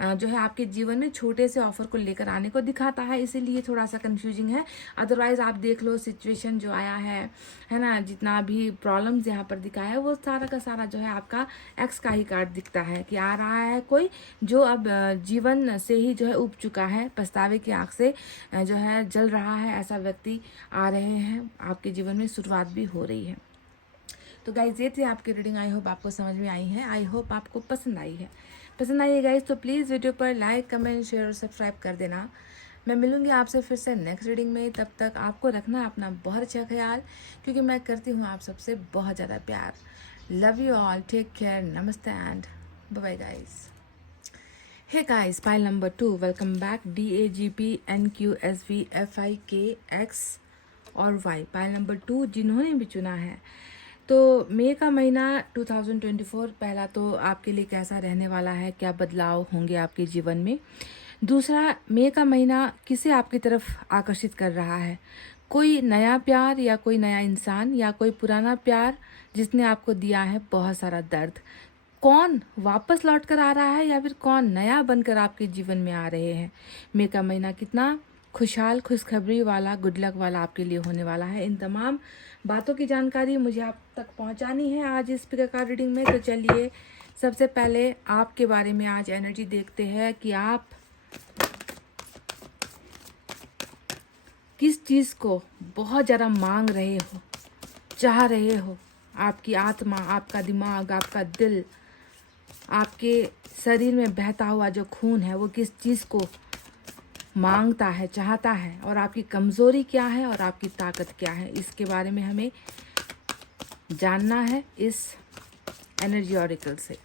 जो है आपके जीवन में छोटे से ऑफर को लेकर आने को दिखाता है, इसीलिए थोड़ा सा कंफ्यूजिंग है। अदरवाइज आप देख लो सिचुएशन जो आया है ना, जितना भी प्रॉब्लम्स यहाँ पर दिखाया है वो सारा का सारा जो है आपका एक्स का ही कार्ड दिखता है कि आ रहा है कोई जो अब जीवन से ही जो है उब चुका है, पछतावे की आंख से जो है जल रहा है, ऐसा व्यक्ति आ रहे हैं आपके जीवन में, शुरुआत भी हो रही है। तो गाइज ये थी आपकी रीडिंग। आई होप आपको समझ में आई है, आई होप आपको पसंद आई है। पसंद आई है गाइज तो प्लीज़ वीडियो पर लाइक कमेंट शेयर और सब्सक्राइब कर देना। मैं मिलूंगी आपसे फिर से नेक्स्ट रीडिंग में। तब तक आपको रखना अपना बहुत अच्छा ख्याल, क्योंकि मैं करती हूँ आप सबसे बहुत ज़्यादा प्यार। Love you all, take care, नमस्ते and bye bye guys. Hey guys, pile number 2, welcome back. DAGP NQSV FIKX और Y, पाइल नंबर 2 जिन्होंने भी चुना है। तो मई का महीना 2024 पहला तो आपके लिए कैसा रहने वाला है, क्या बदलाव होंगे आपके जीवन में। दूसरा, मई का महीना किसे आपकी तरफ आकर्षित कर रहा है, कोई नया प्यार या कोई नया इंसान या कोई पुराना प्यार जिसने आपको दिया है बहुत सारा दर्द। कौन वापस लौट कर आ रहा है या फिर कौन नया बनकर आपके जीवन में आ रहे हैं। मई का महीना कितना खुशहाल, खुशखबरी वाला, गुड लक वाला आपके लिए होने वाला है। इन तमाम बातों की जानकारी मुझे आप तक पहुंचानी है आज इस प्रकार रीडिंग में। तो चलिए सबसे पहले आपके बारे में आज एनर्जी देखते हैं कि आप किस चीज़ को बहुत ज़्यादा मांग रहे हो, चाह रहे हो। आपकी आत्मा, आपका दिमाग, आपका दिल, आपके शरीर में बहता हुआ जो खून है वो किस चीज़ को मांगता है, चाहता है, और आपकी कमज़ोरी क्या है और आपकी ताकत क्या है, इसके बारे में हमें जानना है इस एनर्जी ऑरिकल से।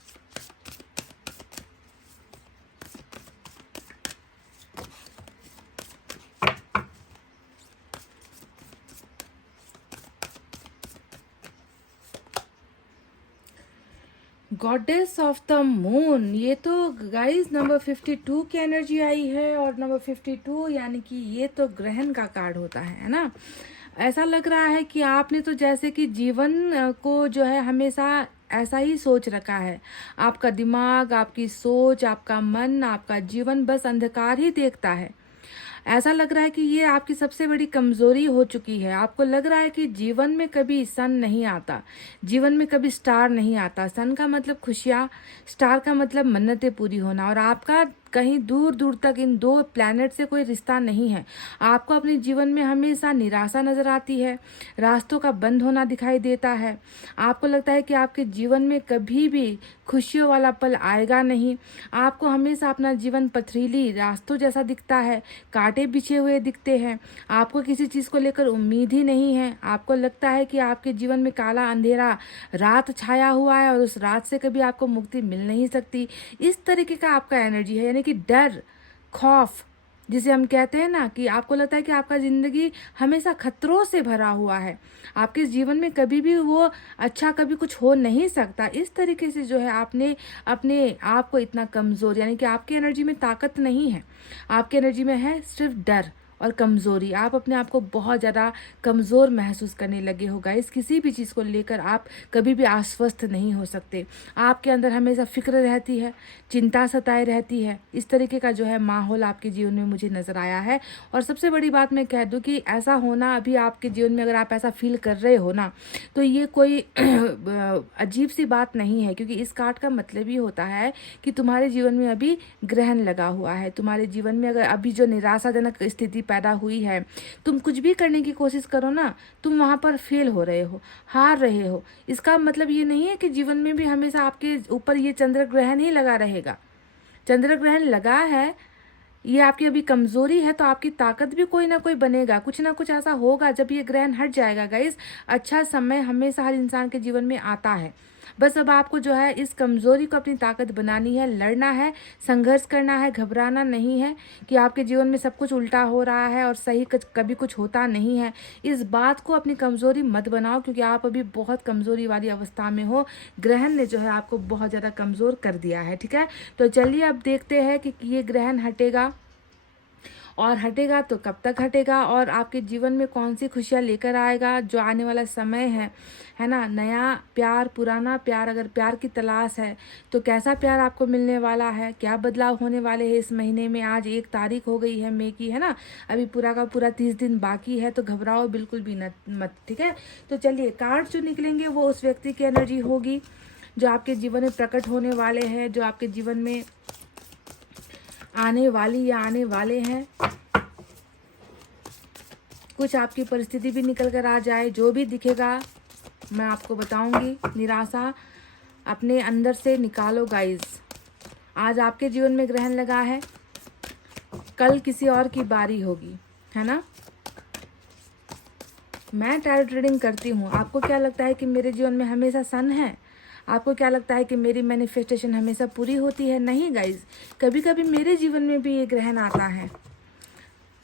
गॉडेस ऑफ द मून, ये तो गाइस नंबर 52 की एनर्जी आई है। और नंबर 52 यानी कि ये तो ग्रहण का कार्ड होता है ना। ऐसा लग रहा है कि आपने तो जैसे कि जीवन को जो है हमेशा ऐसा ही सोच रखा है। आपका दिमाग, आपकी सोच, आपका मन, आपका जीवन बस अंधकार ही देखता है। ऐसा लग रहा है कि ये आपकी सबसे बड़ी कमजोरी हो चुकी है। आपको लग रहा है कि जीवन में कभी सन नहीं आता, जीवन में कभी स्टार नहीं आता। सन का मतलब खुशियाँ, स्टार का मतलब मन्नतें पूरी होना, और आपका कहीं दूर दूर तक इन दो प्लैनेट से कोई रिश्ता नहीं है। आपको अपने जीवन में हमेशा निराशा नजर आती है, रास्तों का बंद होना दिखाई देता है। आपको लगता है कि आपके जीवन में कभी भी खुशियों वाला पल आएगा नहीं। आपको हमेशा अपना जीवन पथरीली रास्तों जैसा दिखता है, कांटे बिछे हुए दिखते हैं। आपको किसी चीज़ को लेकर उम्मीद ही नहीं है। आपको लगता है कि आपके जीवन में काला अंधेरा रात छाया हुआ है और उस रात से कभी आपको मुक्ति मिल नहीं सकती। इस तरीके का आपका एनर्जी है, यानी कि डर, खौफ जिसे हम कहते हैं ना, कि आपको लगता है कि आपका ज़िंदगी हमेशा खतरों से भरा हुआ है। आपके जीवन में कभी भी वो अच्छा कभी कुछ हो नहीं सकता। इस तरीके से जो है आपने अपने आप को इतना कमज़ोर, यानी कि आपकी एनर्जी में ताकत नहीं है, आपकी एनर्जी में है सिर्फ डर और कमज़ोरी। आप अपने आप को बहुत ज़्यादा कमज़ोर महसूस करने लगे हो गाइस। किसी भी चीज़ को लेकर आप कभी भी आश्वस्त नहीं हो सकते। आपके अंदर हमेशा फिक्र रहती है, चिंता सताए रहती है। इस तरीके का जो है माहौल आपके जीवन में मुझे नज़र आया है। और सबसे बड़ी बात मैं कह दूं कि ऐसा होना अभी आपके जीवन में, अगर आप ऐसा फील कर रहे हो ना, तो ये कोई अजीब सी बात नहीं है, क्योंकि इस कार्ड का मतलब ही होता है कि तुम्हारे जीवन में अभी ग्रहण लगा हुआ है। तुम्हारे जीवन में अगर अभी जो निराशाजनक स्थिति पैदा हुई है, तुम कुछ भी करने की कोशिश करो ना, तुम वहाँ पर फेल हो रहे हो, हार रहे हो। इसका मतलब ये नहीं है कि जीवन में भी हमेशा आपके ऊपर ये चंद्र ग्रहण ही लगा रहेगा। चंद्र ग्रहण लगा है, ये आपकी अभी कमजोरी है, तो आपकी ताकत भी कोई ना कोई बनेगा, कुछ ना कुछ ऐसा होगा जब ये ग्रहण हट जाएगा गाइस। अच्छा समय हमेशा हर इंसान के जीवन में आता है, बस अब आपको जो है इस कमजोरी को अपनी ताकत बनानी है, लड़ना है, संघर्ष करना है, घबराना नहीं है कि आपके जीवन में सब कुछ उल्टा हो रहा है और सही कभी कुछ होता नहीं है। इस बात को अपनी कमजोरी मत बनाओ, क्योंकि आप अभी बहुत कमजोरी वाली अवस्था में हो। ग्रहण ने जो है आपको बहुत ज़्यादा कमज़ोर कर दिया है, ठीक है। तो चलिए अब देखते हैं कि ये ग्रहण हटेगा, और हटेगा तो कब तक हटेगा, और आपके जीवन में कौन सी खुशियाँ लेकर आएगा। जो आने वाला समय है ना, नया प्यार, पुराना प्यार, अगर प्यार की तलाश है तो कैसा प्यार आपको मिलने वाला है, क्या बदलाव होने वाले हैं इस महीने में। आज 1 तारीख हो गई है मई की, है ना, अभी पूरा का पूरा 30 दिन बाकी है, तो घबराओ बिल्कुल भी मत, ठीक है। तो चलिए कार्ड जो निकलेंगे वो उस व्यक्ति की एनर्जी होगी जो आपके जीवन में प्रकट होने वाले हैं, जो आपके जीवन में आने वाली या आने वाले हैं। कुछ आपकी परिस्थिति भी निकल कर आ जाए, जो भी दिखेगा मैं आपको बताऊंगी। निराशा अपने अंदर से निकालो गाइस। आज आपके जीवन में ग्रहण लगा है, कल किसी और की बारी होगी, है ना। मैं टैरोट रीडिंग करती हूँ। आपको क्या लगता है कि मेरे जीवन में हमेशा सन है? आपको क्या लगता है कि मेरी मैनिफेस्टेशन हमेशा पूरी होती है? नहीं गाइज, कभी कभी मेरे जीवन में भी ये ग्रहण आता है।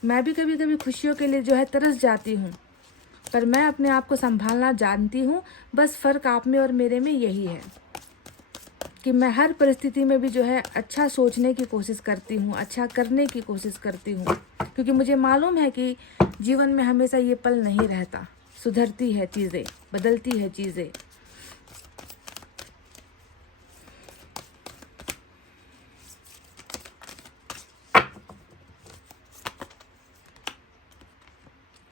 मैं भी कभी कभी खुशियों के लिए जो है तरस जाती हूँ, पर मैं अपने आप को संभालना जानती हूँ। बस फ़र्क आप में और मेरे में यही है कि मैं हर परिस्थिति में भी जो है अच्छा सोचने की कोशिश करती हूँ, अच्छा करने की कोशिश करती हूँ, क्योंकि मुझे मालूम है कि जीवन में हमेशा ये पल नहीं रहता, सुधरती है चीज़ें, बदलती है चीज़ें।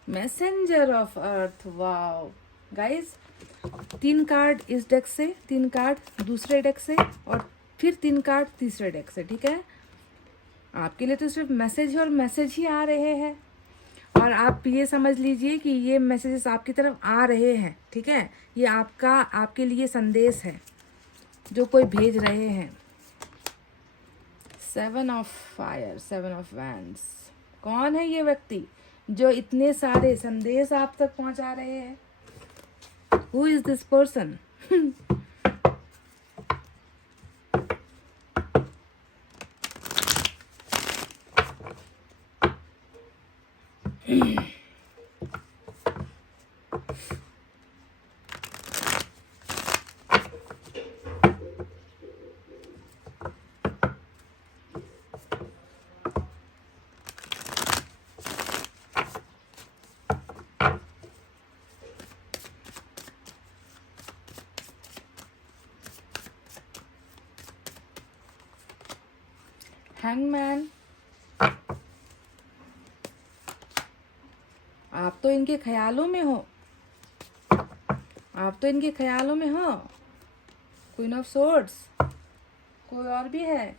Messenger of earth, wow guys. 3 card इस डेक से, 3 कार्ड दूसरे डेक से, और फिर 3 कार्ड तीसरे डेक से, ठीक है। आपके लिए तो सिर्फ मैसेज और मैसेज ही आ रहे हैं, और आप ये समझ लीजिए कि ये मैसेजेस आपकी तरफ आ रहे हैं, ठीक है। ये आपके लिए संदेश है जो कोई भेज रहे हैं। 7 ऑफ फायर, 7 ऑफ वैंड्स। कौन है ये व्यक्ति जो इतने सारे संदेश आप तक पहुंचा रहे हैं? Who is this person? Hangman. आप तो इनके ख्यालों में हो, आप तो इनके ख्यालों में हो। Queen of swords. कोई और भी है?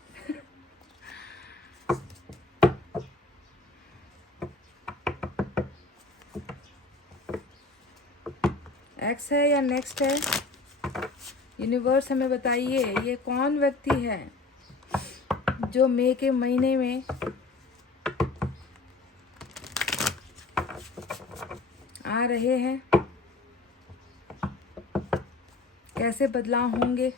एक्स है या नेक्स्ट है? यूनिवर्स हमें बताइए, ये कौन व्यक्ति है जो मई के महीने में आ रहे हैं? कैसे बदलाव होंगे?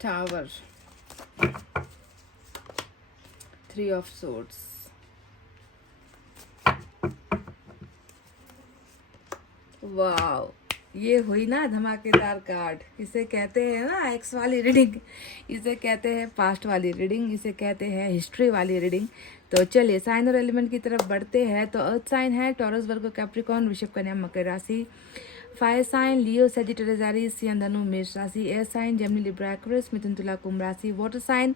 Tower, 3 of swords. वाओ, ये हुई ना धमाकेदार कार्ड। इसे कहते हैं ना एक्स वाली रीडिंग, इसे कहते हैं पास्ट वाली रीडिंग, इसे कहते हैं हिस्ट्री वाली रीडिंग। तो चलिए साइन और एलिमेंट की तरफ बढ़ते हैं। तो अर्थ साइन है टॉरस, वर्गो, कैप्रिकॉर्न, वृषभ, कन्या, मकर राशि। Fire sign Leo, Sagittarius, Aries, सिंह, धनु, मेष राशि। Air sign Gemini, Libra, Aquarius, मिथुन, तुला, कुंभ राशि। Water sign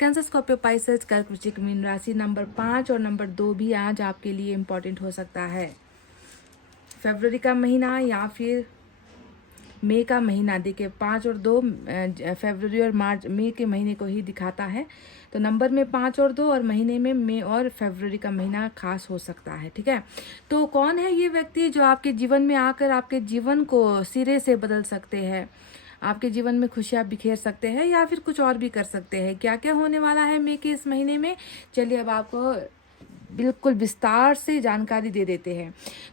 Cancer, Scorpio, Pisces, कर्क, वृश्चिक, मीन राशि। नंबर 5 और नंबर 2 भी आज आपके लिए इम्पोर्टेंट हो सकता है। फरवरी का महीना या फिर मई का महीना, देखिए 5 और 2 फरवरी और मार्च मई के महीने को ही दिखाता है। तो नंबर में 5 और 2 और महीने में मई और फरवरी का महीना खास हो सकता है। ठीक है, तो कौन है ये व्यक्ति जो आपके जीवन में आकर आपके जीवन को सिरे से बदल सकते हैं, आपके जीवन में खुशियाँ बिखेर सकते हैं या फिर कुछ और भी कर सकते हैं। क्या क्या होने वाला है मई के इस महीने में, चलिए अब आपको बिल्कुल विस्तार से जानकारी दे देते हैं।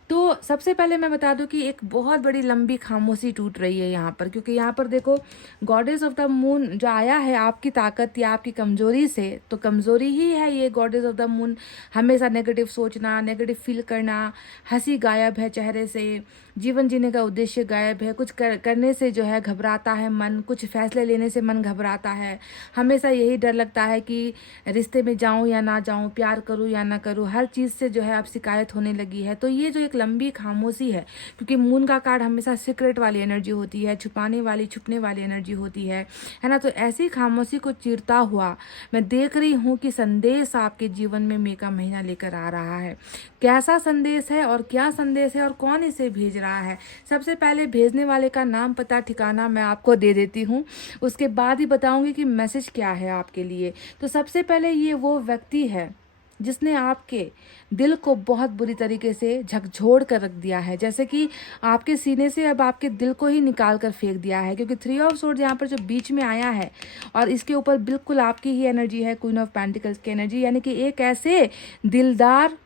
तो सबसे पहले मैं बता दूं कि एक बहुत बड़ी लंबी खामोशी टूट रही है यहाँ पर, क्योंकि यहाँ पर देखो गॉडेस ऑफ द मून जो आया है आपकी ताकत या आपकी कमजोरी से, तो कमजोरी ही है ये गॉडेस ऑफ द मून। हमेशा नेगेटिव सोचना, नेगेटिव फील करना, हंसी गायब है चेहरे से, जीवन जीने का उद्देश्य गायब है, कुछ करने से जो है घबराता है मन, कुछ फैसले लेने से मन घबराता है, हमेशा यही डर लगता है कि रिश्ते में जाऊं या ना जाऊं, प्यार करूं या ना करूं, हर चीज़ से जो है अब शिकायत होने लगी है। तो ये जो एक लंबी खामोशी है, क्योंकि मून का कार्ड हमेशा सीक्रेट वाली एनर्जी होती है, छुपाने वाली, छुपने वाली एनर्जी होती है ना। तो ऐसी खामोशी को चीरता हुआ मैं देख रही हूँ कि संदेश आपके जीवन में मई का महीना लेकर आ रहा है। कैसा संदेश है और क्या संदेश है और कौन इसे भेज रहा है, सबसे पहले भेजने वाले का नाम, पता, ठिकाना मैं आपको दे देती हूँ, उसके बाद ही बताऊंगी कि मैसेज क्या है आपके लिए। तो सबसे पहले ये वो व्यक्ति है जिसने आपके दिल को बहुत बुरी तरीके से झकझोर कर रख दिया है, जैसे कि आपके सीने से अब आपके दिल को ही निकाल कर फेंक दिया है। क्योंकि 3 ऑफ सोर्ड्स यहाँ पर जो बीच में आया है और इसके ऊपर बिल्कुल आपकी ही एनर्जी है, क्वीन ऑफ पेंटिकल्स की एनर्जी, यानी कि एक ऐसे दिलदार,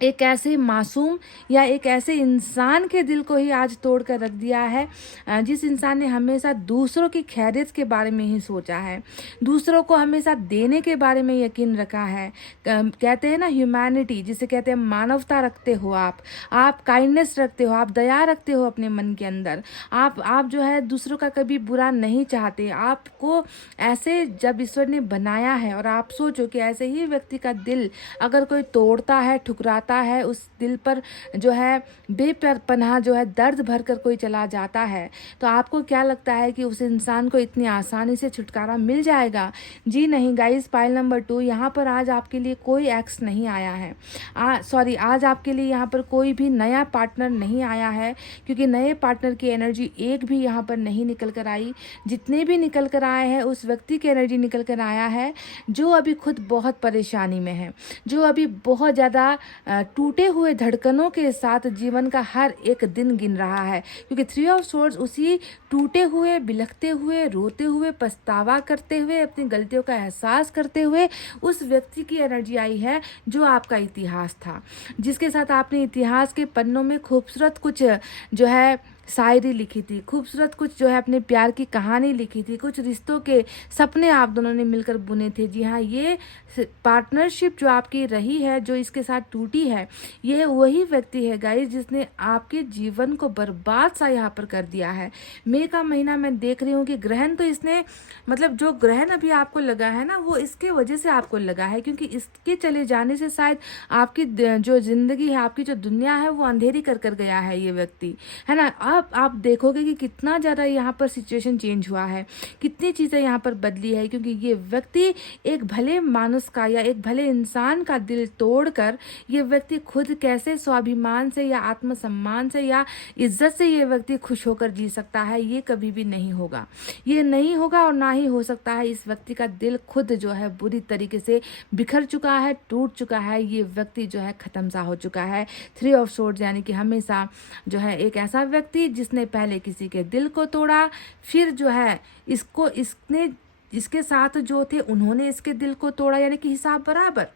एक ऐसे मासूम या एक ऐसे इंसान के दिल को ही आज तोड़ कर रख दिया है, जिस इंसान ने हमेशा दूसरों की खैरियत के बारे में ही सोचा है, दूसरों को हमेशा देने के बारे में यकीन रखा है। कहते हैं ना ह्यूमैनिटी, जिसे कहते हैं मानवता रखते हो आप काइंडनेस रखते हो, आप दया रखते हो अपने मन के अंदर, आप जो है दूसरों का कभी बुरा नहीं चाहते। आपको ऐसे जब ईश्वर ने बनाया है, और आप सोचो कि ऐसे ही व्यक्ति का दिल अगर कोई तोड़ता है, ठुकराता है, उस दिल पर जो है बेपनाह जो है दर्द भर कर कोई चला जाता है, तो आपको क्या लगता है कि उस इंसान को इतनी आसानी से छुटकारा मिल जाएगा? जी नहीं गाइस। पाइल नंबर 2, यहाँ पर आज आपके लिए कोई एक्स नहीं आया है, आज आपके लिए यहाँ पर कोई भी नया पार्टनर नहीं आया है, क्योंकि नए पार्टनर की एनर्जी एक भी यहाँ पर नहीं निकल कर आई। जितने भी निकल कर आए हैं उस व्यक्ति की एनर्जी निकल कर आया है जो अभी खुद बहुत परेशानी में है, जो अभी बहुत ज़्यादा टूटे हुए धड़कनों के साथ जीवन का हर एक दिन गिन रहा है। क्योंकि 3 ऑफ सोर्ड्स उसी टूटे हुए, बिलखते हुए, रोते हुए, पछतावा करते हुए, अपनी गलतियों का एहसास करते हुए उस व्यक्ति की एनर्जी आई है जो आपका इतिहास था, जिसके साथ आपने इतिहास के पन्नों में खूबसूरत कुछ जो है शायरी लिखी थी, खूबसूरत कुछ जो है अपने प्यार की कहानी लिखी थी, कुछ रिश्तों के सपने आप दोनों ने मिलकर बुने थे। जी हाँ, ये पार्टनरशिप जो आपकी रही है, जो इसके साथ टूटी है, ये वही व्यक्ति है गाइस जिसने आपके जीवन को बर्बाद सा यहाँ पर कर दिया है। मई का महीना मैं देख रही हूँ कि ग्रहण तो इसने, मतलब जो ग्रहण अभी आपको लगा है ना, वो इसके वजह से आपको लगा है, क्योंकि इसके चले जाने से शायद आपकी जो जिंदगी है, आपकी जो दुनिया है, वो अंधेरी कर कर गया है ये व्यक्ति, है ना। अब आप देखोगे कि कितना ज़्यादा यहाँ पर सिचुएशन चेंज हुआ है, कितनी चीज़ें यहाँ पर बदली है, क्योंकि ये व्यक्ति एक भले मानुस का या एक भले इंसान का दिल तोड़कर ये व्यक्ति खुद कैसे स्वाभिमान से या आत्मसम्मान से या इज्जत से ये व्यक्ति खुश होकर जी सकता है, ये कभी भी नहीं होगा। ये नहीं होगा और ना ही हो सकता है। इस व्यक्ति का दिल खुद जो है बुरी तरीके से बिखर चुका है, टूट चुका है, ये व्यक्ति जो है ख़त्म सा हो चुका है। 3 ऑफ सोर्ड्स यानी कि हमेशा जो है एक ऐसा व्यक्ति जिसने पहले किसी के दिल को तोड़ा, फिर जो है इसके साथ जो थे उन्होंने इसके दिल को तोड़ा, यानी कि हिसाब बराबर,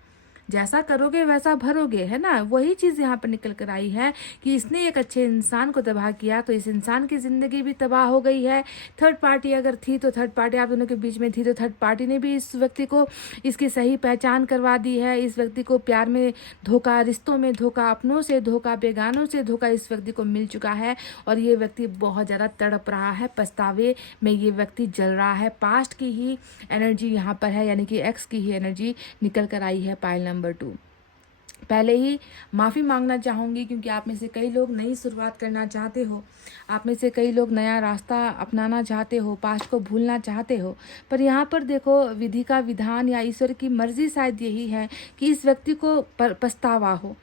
जैसा करोगे वैसा भरोगे, है ना। वही चीज़ यहाँ पर निकल कर आई है कि इसने एक अच्छे इंसान को तबाह किया तो इस इंसान की ज़िंदगी भी तबाह हो गई है। थर्ड पार्टी अगर थी तो थर्ड पार्टी आप दोनों के बीच में थी तो थर्ड पार्टी ने भी इस व्यक्ति को इसकी सही पहचान करवा दी है। इस व्यक्ति को प्यार में धोखा, रिश्तों में धोखा, अपनों से धोखा, बेगानों से धोखा इस व्यक्ति को मिल चुका है और ये व्यक्ति बहुत ज़्यादा तड़प रहा है, पछतावे में ये व्यक्ति जल रहा है। पास्ट की ही एनर्जी यहाँ पर है, यानी कि एक्स की ही एनर्जी निकल कर आई है। पाइल नंबर 2, पहले ही माफ़ी मांगना चाहूँगी, क्योंकि आप में से कई लोग नई शुरुआत करना चाहते हो, आप में से कई लोग नया रास्ता अपनाना चाहते हो, पास्ट को भूलना चाहते हो। पर यहाँ पर देखो, विधि का विधान या ईश्वर की मर्जी शायद यही है कि इस व्यक्ति को पछतावा हो,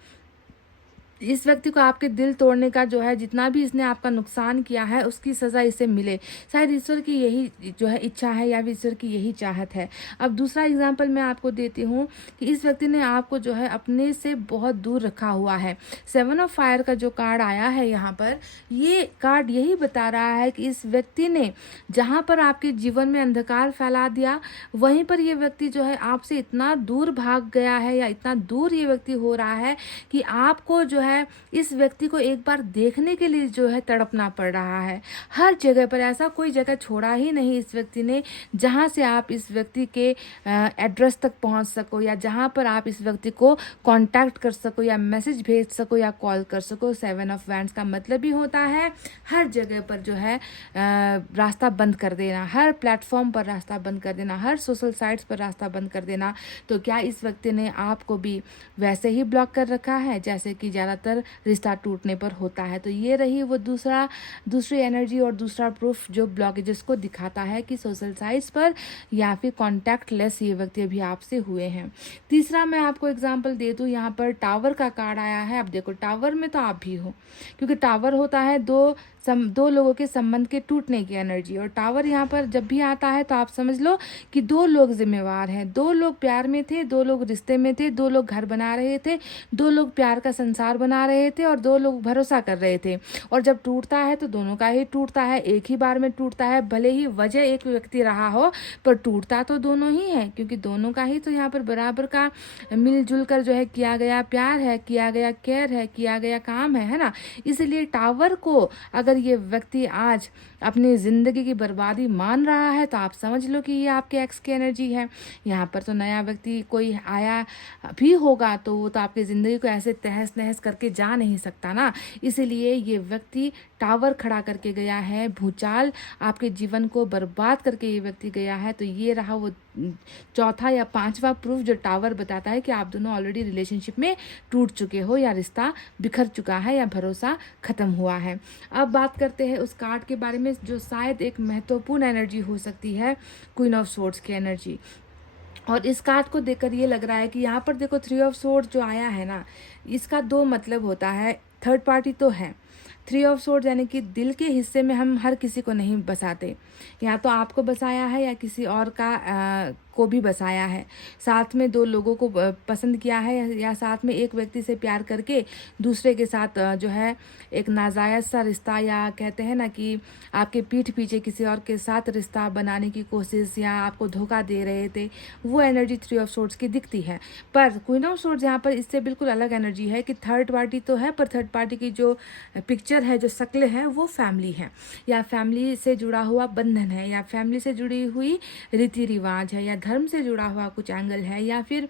इस व्यक्ति को आपके दिल तोड़ने का जो है, जितना भी इसने आपका नुकसान किया है उसकी सज़ा इसे मिले। शायद ईश्वर की यही जो है इच्छा है या फिर ईश्वर की यही चाहत है। अब दूसरा एग्जांपल मैं आपको देती हूँ कि इस व्यक्ति ने आपको जो है अपने से बहुत दूर रखा हुआ है। 7 ऑफ फायर का जो कार्ड आया है यहाँ पर, ये कार्ड यही बता रहा है कि इस व्यक्ति ने जहाँ पर आपके जीवन में अंधकार फैला दिया, वहीं पर ये व्यक्ति जो है आपसे इतना दूर भाग गया है या इतना दूर ये व्यक्ति हो रहा है कि आपको जो है इस व्यक्ति को एक बार देखने के लिए जो है तड़पना पड़ रहा है। हर जगह पर ऐसा कोई जगह छोड़ा ही नहीं इस व्यक्ति ने जहां से आप इस व्यक्ति के एड्रेस तक पहुंच सको, या जहां पर आप इस व्यक्ति को कांटेक्ट कर सको, या मैसेज भेज सको, या कॉल कर सको। 7 ऑफ वैंड्स का मतलब ही होता है हर जगह पर जो है रास्ता बंद कर देना, हर प्लेटफॉर्म पर रास्ता बंद कर देना, हर सोशल साइट्स पर रास्ता बंद कर देना। तो क्या इस व्यक्ति ने आपको भी वैसे ही ब्लॉक कर रखा है जैसे कि ज़्यादातर रिश्ता टूटने पर होता है? तो ये रही वो दूसरी एनर्जी और दूसरा प्रूफ जो ब्लॉकेजेस को दिखाता है कि सोशल साइट्स पर या फिर कॉन्टैक्ट लेस ये व्यक्ति अभी आपसे हुए हैं। तीसरा मैं आपको एग्जांपल दे दूँ, यहाँ पर टावर का कार्ड आया है। अब देखो, टावर में तो आप भी हो, क्योंकि टावर होता है दो लोगों के संबंध के टूटने की एनर्जी। और टावर यहाँ पर जब भी आता है तो आप समझ लो कि 2 लोग जिम्मेवार हैं। 2 लोग प्यार में थे, 2 लोग रिश्ते में थे, 2 लोग घर बना रहे थे, 2 लोग प्यार का संसार बना रहे थे, और 2 लोग भरोसा कर रहे थे। और जब टूटता है तो दोनों का ही टूटता है, एक ही बार में टूटता है। भले ही वजह एक व्यक्ति रहा हो, पर टूटता तो दोनों ही है, क्योंकि दोनों का ही तो यहाँ पर बराबर का मिलजुल कर जो है किया गया प्यार है, किया गया केयर है, किया गया काम है ना। इसलिए टावर को अगर ये व्यक्ति आज अपनी ज़िंदगी की बर्बादी मान रहा है तो आप समझ लो कि ये आपके एक्स की एनर्जी है। यहाँ पर तो नया व्यक्ति कोई आया भी होगा तो वो तो आपकी ज़िंदगी को ऐसे तहस नहस करके जा नहीं सकता ना। इसीलिए ये व्यक्ति टावर खड़ा करके गया है, भूचाल आपके जीवन को बर्बाद करके ये व्यक्ति गया है। तो ये रहा वो चौथा या 5वां प्रूफ जो टावर बताता है कि आप दोनों ऑलरेडी रिलेशनशिप में टूट चुके हो, या रिश्ता बिखर चुका है, या भरोसा खत्म हुआ है। अब बात करते हैं उस कार्ड के बारे में जो शायद एक महत्वपूर्ण एनर्जी हो सकती है, क्वीन ऑफ सोर्ड्स की एनर्जी। और इस कार्ड को देखकर ये लग रहा है कि यहाँ पर देखो 3 ऑफ सोर्ड्स जो आया है ना, इसका 2 मतलब होता है। थर्ड पार्टी तो है। 3 ऑफ सोर्ड्स यानी कि दिल के हिस्से में हम हर किसी को नहीं बसाते, या तो आपको बसाया है या किसी और को भी बसाया है। साथ में 2 लोगों को पसंद किया है, या साथ में एक व्यक्ति से प्यार करके दूसरे के साथ जो है एक नाजायज़ सा रिश्ता, या कहते हैं ना कि आपके पीठ पीछे किसी और के साथ रिश्ता बनाने की कोशिश, या आपको धोखा दे रहे थे, वो एनर्जी 3 ऑफ सोर्ड्स की दिखती है। पर क्वीन ऑफ सोर्ड्स यहाँ पर इससे बिल्कुल अलग एनर्जी है कि थर्ड पार्टी तो है, पर थर्ड पार्टी की जो पिक्चर है, जो शक्ल है, वो फैमिली है, या फैमिली से जुड़ा हुआ बंधन है, या फैमिली से जुड़ी हुई रीति रिवाज है, या धर्म से जुड़ा हुआ कुछ एंगल है, या फिर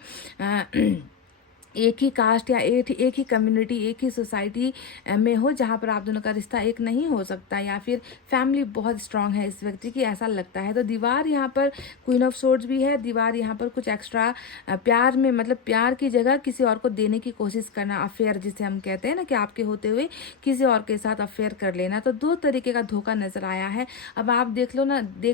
एक ही कास्ट या एक ही कम्युनिटी, एक ही सोसाइटी में हो जहाँ पर आप दोनों का रिश्ता एक नहीं हो सकता, या फिर फैमिली बहुत स्ट्रांग है इस व्यक्ति की, ऐसा लगता है। तो दीवार यहाँ पर क्वीन ऑफ सोर्ड्स भी है। दीवार यहाँ पर कुछ एक्स्ट्रा प्यार में, मतलब प्यार की जगह किसी और को देने की कोशिश करना, अफेयर जिसे हम कहते हैं ना, कि आपके होते हुए किसी और के साथ अफेयर कर लेना। तो 2 तरीके का धोखा नजर आया है। अब आप देख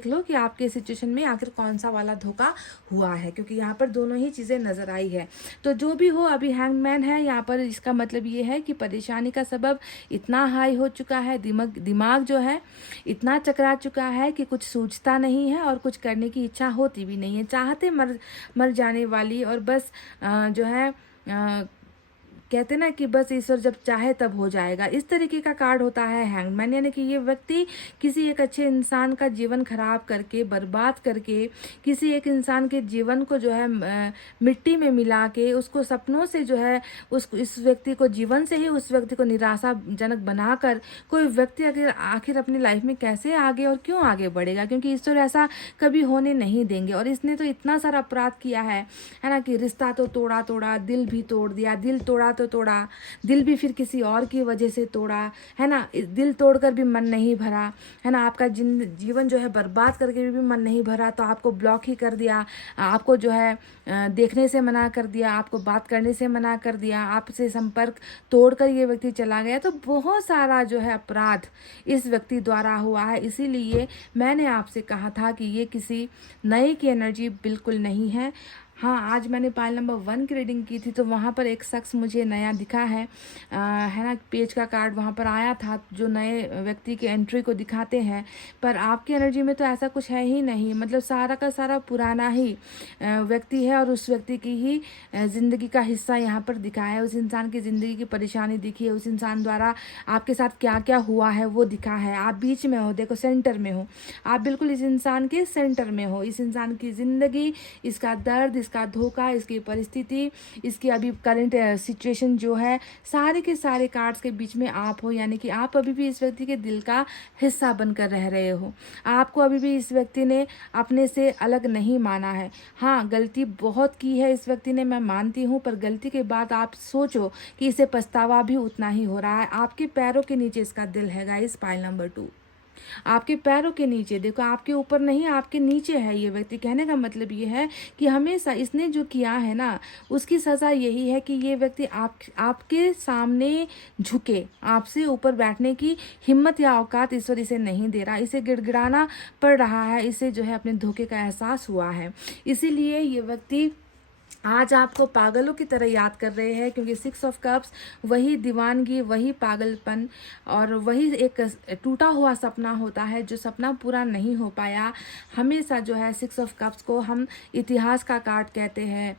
लो कि आपके सिचुएशन में आखिर कौन सा वाला धोखा हुआ है, क्योंकि यहाँ पर दोनों ही चीज़ें नजर आई है। तो जो भी हो, अभी हैंगमैन है यहाँ पर, इसका मतलब ये है कि परेशानी का सबब इतना हाई हो चुका है, दिमाग जो है इतना चकरा चुका है कि कुछ सूझता नहीं है, और कुछ करने की इच्छा होती भी नहीं है। चाहते मर जाने वाली, और बस जो है कहते ना कि बस ईश्वर जब चाहे तब हो जाएगा, इस तरीके का कार्ड होता है हैंगमैन। यानी कि ये व्यक्ति किसी एक अच्छे इंसान का जीवन खराब करके, बर्बाद करके, किसी एक इंसान के जीवन को जो है मिट्टी में मिला के, उसको सपनों से जो है इस व्यक्ति को जीवन से ही उस व्यक्ति को निराशाजनक बनाकर, कोई व्यक्ति अगर आखिर अपनी लाइफ में कैसे आगे और क्यों आगे बढ़ेगा, क्योंकि ईश्वर ऐसा कभी होने नहीं देंगे। और इसने तो इतना सारा अपराध किया है ना, कि रिश्ता तो तोड़ा, दिल भी तोड़ दिया, दिल तोड़ा तो तोड़ा, दिल भी फिर किसी और की वजह से तोड़ा, है ना, दिल तोड़कर भी मन नहीं भरा, है ना, आपका जीवन जो है बर्बाद करके भी मन नहीं भरा, तो आपको ब्लॉक ही कर दिया, आपको जो है देखने से मना कर दिया, आपको बात करने से मना कर दिया, आपसे संपर्क तोड़कर ये व्यक्ति चला गया। तो बहुत सारा जो है अपराध इस व्यक्ति द्वारा हुआ है। इसीलिए मैंने आपसे कहा था कि ये किसी नए की एनर्जी बिल्कुल नहीं है। हाँ, आज मैंने पाइल नंबर 1 की रीडिंग की थी, तो वहाँ पर एक शख्स मुझे नया दिखा है ना, पेज का कार्ड वहाँ पर आया था जो नए व्यक्ति के एंट्री को दिखाते हैं, पर आपकी एनर्जी में तो ऐसा कुछ है ही नहीं। मतलब सारा का सारा पुराना ही व्यक्ति है और उस व्यक्ति की ही ज़िंदगी का हिस्सा यहाँ पर दिखा है। उस इंसान की ज़िंदगी की परेशानी दिखी है, उस इंसान द्वारा आपके साथ क्या क्या हुआ है वो दिखा है। आप बीच में हो, देखो सेंटर में हो, आप बिल्कुल इस इंसान के सेंटर में हो। इस इंसान की ज़िंदगी, इसका दर्द, इसका धोखा, इसकी परिस्थिति, इसकी अभी करंट सिचुएशन जो है, सारे के सारे कार्ड्स के बीच में आप हो। यानी कि आप अभी भी इस व्यक्ति के दिल का हिस्सा बनकर रह रहे हो। आपको अभी भी इस व्यक्ति ने अपने से अलग नहीं माना है। हाँ, गलती बहुत की है इस व्यक्ति ने, मैं मानती हूँ, पर गलती के बाद आप सोचो कि इसे पछतावा भी उतना ही हो रहा है। आपके पैरों के नीचे इसका दिल है गाइस, पाइल नंबर 2। आपके पैरों के नीचे, देखो आपके ऊपर नहीं, आपके नीचे है ये व्यक्ति। कहने का मतलब ये है कि हमेशा इसने जो किया है ना, उसकी सज़ा यही है कि ये व्यक्ति आपके सामने झुके, आपसे ऊपर बैठने की हिम्मत या औकात ईश्वर इसे नहीं दे रहा। इसे गिड़गिड़ाना पड़ रहा है, इसे जो है अपने धोखे का एहसास हुआ है। इसीलिए ये व्यक्ति आज आपको पागलों की तरह याद कर रहे हैं, क्योंकि 6 ऑफ कप्स वही दीवानगी, वही पागलपन और वही एक टूटा हुआ सपना होता है जो सपना पूरा नहीं हो पाया। हमेशा जो है 6 ऑफ कप्स को हम इतिहास का कार्ड कहते हैं,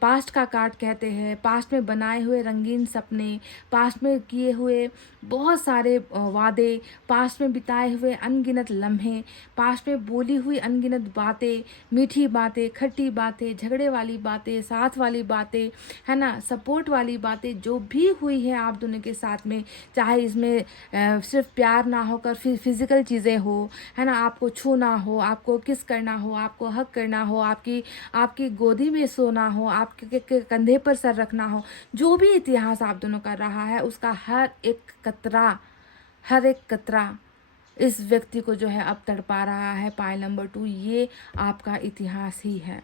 पास्ट का कार्ड कहते हैं। पास्ट में बनाए हुए रंगीन सपने, पास्ट में किए हुए बहुत सारे वादे, पास्ट में बिताए हुए अनगिनत लम्हे, पास्ट में बोली हुई अनगिनत बातें, मीठी बातें, खट्टी बातें, झगड़े वाली बातें, साथ वाली बातें, है ना, सपोर्ट वाली बातें जो भी हुई है आप दोनों के साथ में, चाहे इसमें सिर्फ प्यार ना होकर फिर फिजिकल चीज़ें हो, है ना, आपको छूना हो, आपको किस करना हो, आपको हक करना हो, आपकी गोदी में सोना हो, आपके कंधे पर सर रखना हो, जो भी इतिहास आप दोनों का रहा है, उसका हर एक कतरा इस व्यक्ति को जो है अब तड़पा रहा है। पाइल नंबर 2, ये आपका इतिहास ही है।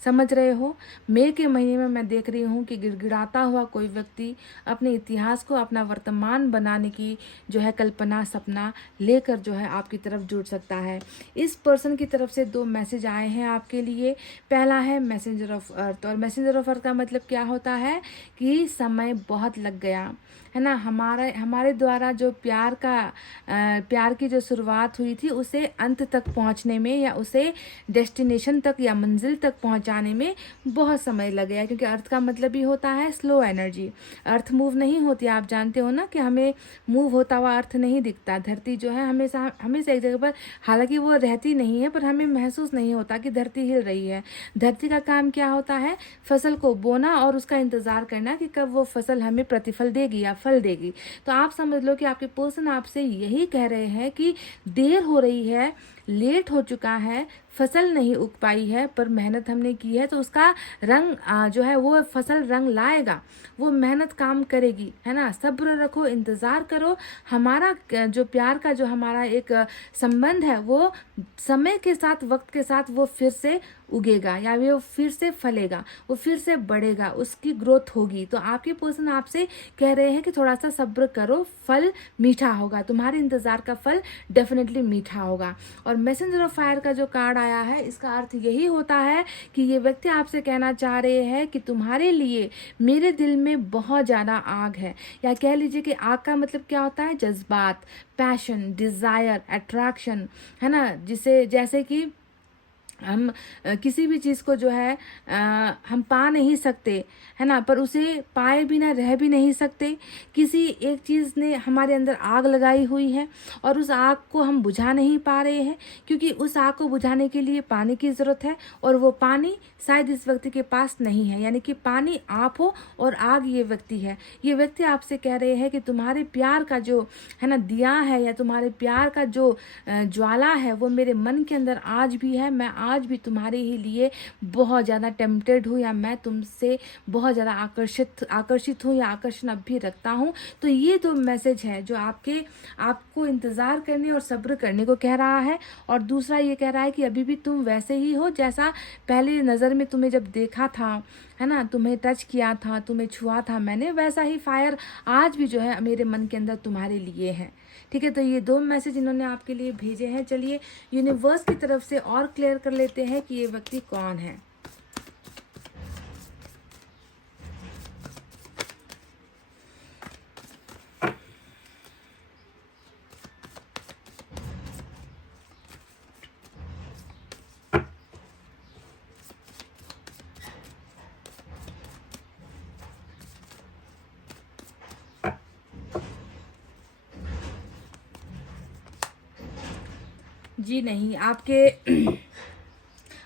समझ रहे हो? मई के महीने में मैं देख रही हूँ कि गिड़गिड़ाता हुआ कोई व्यक्ति अपने इतिहास को अपना वर्तमान बनाने की जो है कल्पना, सपना लेकर जो है आपकी तरफ जुड़ सकता है। इस पर्सन की तरफ से 2 मैसेज आए हैं आपके लिए। पहला है मैसेंजर ऑफ अर्थ, और मैसेंजर ऑफ अर्थ का मतलब क्या होता है कि समय बहुत लग गया, है ना। हमारे द्वारा जो प्यार की जो शुरुआत हुई थी, उसे अंत तक पहुंचने में या उसे डेस्टिनेशन तक या मंजिल तक पहुंचाने में बहुत समय लग गया, क्योंकि अर्थ का मतलब ही होता है स्लो एनर्जी। अर्थ मूव नहीं होती, आप जानते हो ना कि हमें मूव होता हुआ अर्थ नहीं दिखता। धरती जो है हमेशा एक जगह पर, हालांकि वो रहती नहीं है, पर हमें महसूस नहीं होता कि धरती हिल रही है। धरती का काम क्या होता है? फसल को बोना और उसका इंतजार करना कि कब वो फसल हमें प्रतिफल देगी या फल देगी। तो आप समझ लो कि आपके पर्सन आपसे यही कह रहे हैं कि देर हो रही है, लेट हो चुका है, फसल नहीं उग पाई है, पर मेहनत हमने की है, तो उसका रंग जो है वो फसल रंग लाएगा, वो मेहनत काम करेगी, है ना। सब्र रखो, इंतज़ार करो। हमारा जो प्यार का जो हमारा एक संबंध है, वो समय के साथ, वक्त के साथ वो फिर से उगेगा या वो फिर से फलेगा, वो फिर से बढ़ेगा, उसकी ग्रोथ होगी। तो आपके पर्सन आपसे कह रहे हैं कि थोड़ा सा सब्र करो, फल मीठा होगा, तुम्हारे इंतज़ार का फल डेफिनेटली मीठा होगा। और मैसेंजर ऑफ फायर का जो कार्ड आया है, इसका अर्थ यही होता है कि ये व्यक्ति आपसे कहना चाह रहे हैं कि तुम्हारे लिए मेरे दिल में बहुत ज़्यादा आग है, या कह लीजिए कि आग का मतलब क्या होता है? जज्बात, पैशन, डिज़ायर, अट्रैक्शन, है ना। जैसे कि हम किसी भी चीज़ को जो है हम पा नहीं सकते, है ना, पर उसे पाए बिना रह भी नहीं सकते। किसी एक चीज़ ने हमारे अंदर आग लगाई हुई है और उस आग को हम बुझा नहीं पा रहे हैं, क्योंकि उस आग को बुझाने के लिए पानी की ज़रूरत है, और वो पानी शायद इस व्यक्ति के पास नहीं है। यानी कि पानी आप हो और आग ये व्यक्ति है। ये व्यक्ति आपसे कह रहे हैं कि तुम्हारे प्यार का जो है ना दिया है, या तुम्हारे प्यार का जो ज्वाला है, वो मेरे मन के अंदर आज भी है। मैं आज भी तुम्हारे ही लिए बहुत ज़्यादा टेम्पटेड हूँ, या मैं तुमसे बहुत ज़्यादा आकर्षित हूँ, या आकर्षण अब भी रखता हूँ। तो ये तो मैसेज है जो आपको इंतज़ार करने और सब्र करने को कह रहा है। और दूसरा ये कह रहा है कि अभी भी तुम वैसे ही हो जैसा पहले नज़र में तुम्हें जब देखा था, है ना, तुम्हें टच किया था, तुम्हें छुआ था मैंने, वैसा ही फायर आज भी जो है मेरे मन के अंदर तुम्हारे लिए है। ठीक है, तो ये 2 मैसेज इन्होंने आपके लिए भेजे हैं। चलिए यूनिवर्स की तरफ से और क्लियर कर लेते हैं कि ये व्यक्ति कौन है। जी नहीं,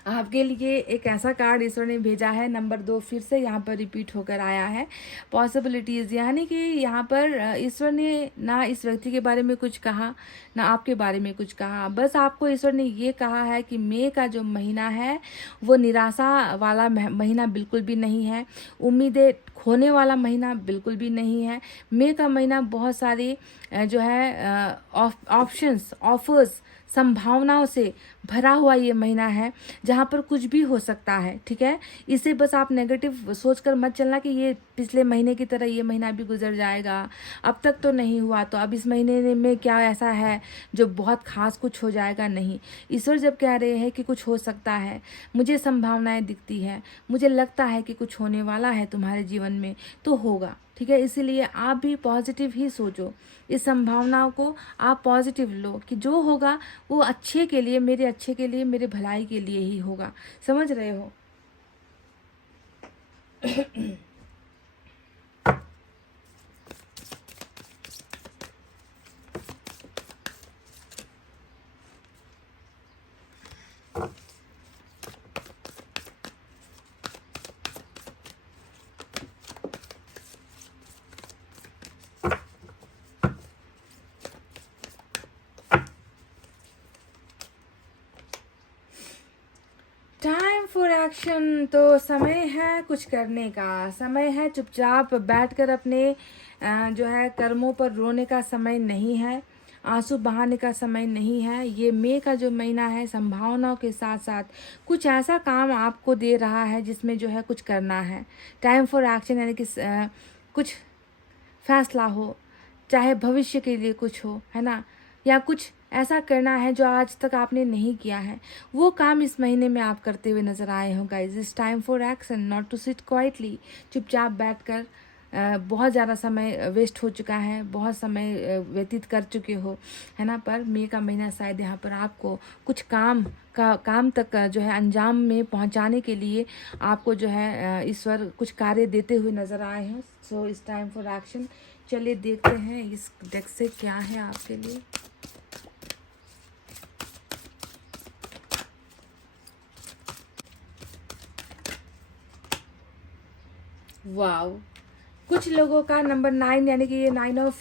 आपके लिए एक ऐसा कार्ड ईश्वर ने भेजा है, नंबर 2 फिर से यहाँ पर रिपीट होकर आया है, पॉसिबिलिटीज़। यानी कि यहाँ पर ईश्वर ने ना इस व्यक्ति के बारे में कुछ कहा, ना आपके बारे में कुछ कहा। बस आपको ईश्वर ने ये कहा है कि मई का जो महीना है वो निराशा वाला महीना बिल्कुल भी नहीं है, उम्मीदें खोने वाला महीना बिल्कुल भी नहीं है। मई का महीना बहुत सारी जो है ऑफर्स, संभावनाओं से भरा हुआ ये महीना है, जहाँ पर कुछ भी हो सकता है। ठीक है, इसे बस आप नेगेटिव सोचकर मत चलना कि ये पिछले महीने की तरह ये महीना भी गुजर जाएगा, अब तक तो नहीं हुआ तो अब इस महीने में क्या ऐसा है जो बहुत खास कुछ हो जाएगा। नहीं, ईश्वर जब कह रहे हैं कि कुछ हो सकता है, मुझे संभावनाएं दिखती है, मुझे लगता है कि कुछ होने वाला है तुम्हारे जीवन में, तो होगा। ठीक है, इसीलिए आप भी पॉजिटिव ही सोचो, इस संभावनाओं को आप पॉजिटिव लो कि जो होगा वो अच्छे के लिए, मेरे अच्छे के लिए, मेरे भलाई के लिए ही होगा। समझ रहे हो? Time for action. तो समय है कुछ करने का, समय है चुपचाप बैठकर अपने जो है कर्मों पर रोने का समय नहीं है, आंसू बहाने का समय नहीं है। ये मई का जो महीना है संभावनाओं के साथ साथ कुछ ऐसा काम आपको दे रहा है जिसमें जो है कुछ करना है। टाइम फॉर एक्शन यानी कि कुछ फैसला हो, चाहे भविष्य के लिए कुछ हो, है ना, या कुछ ऐसा करना है जो आज तक आपने नहीं किया है, वो काम इस महीने में आप करते हुए नजर आए हो guys. It's time for action, not to sit quietly. चुपचाप बैठकर बहुत ज़्यादा समय वेस्ट हो चुका है, बहुत समय व्यतीत कर चुके हो, है ना, पर मई का महीना शायद यहाँ पर आपको कुछ काम तक जो है अंजाम में पहुँचाने के लिए आपको जो है ईश्वर कुछ कार्य देते हुए नज़र आए हैं। So it's time for action. चलिए देखते हैं इस डेक से क्या है आपके लिए। वाओ, कुछ लोगों का नंबर 9 यानी कि ये 9 ऑफ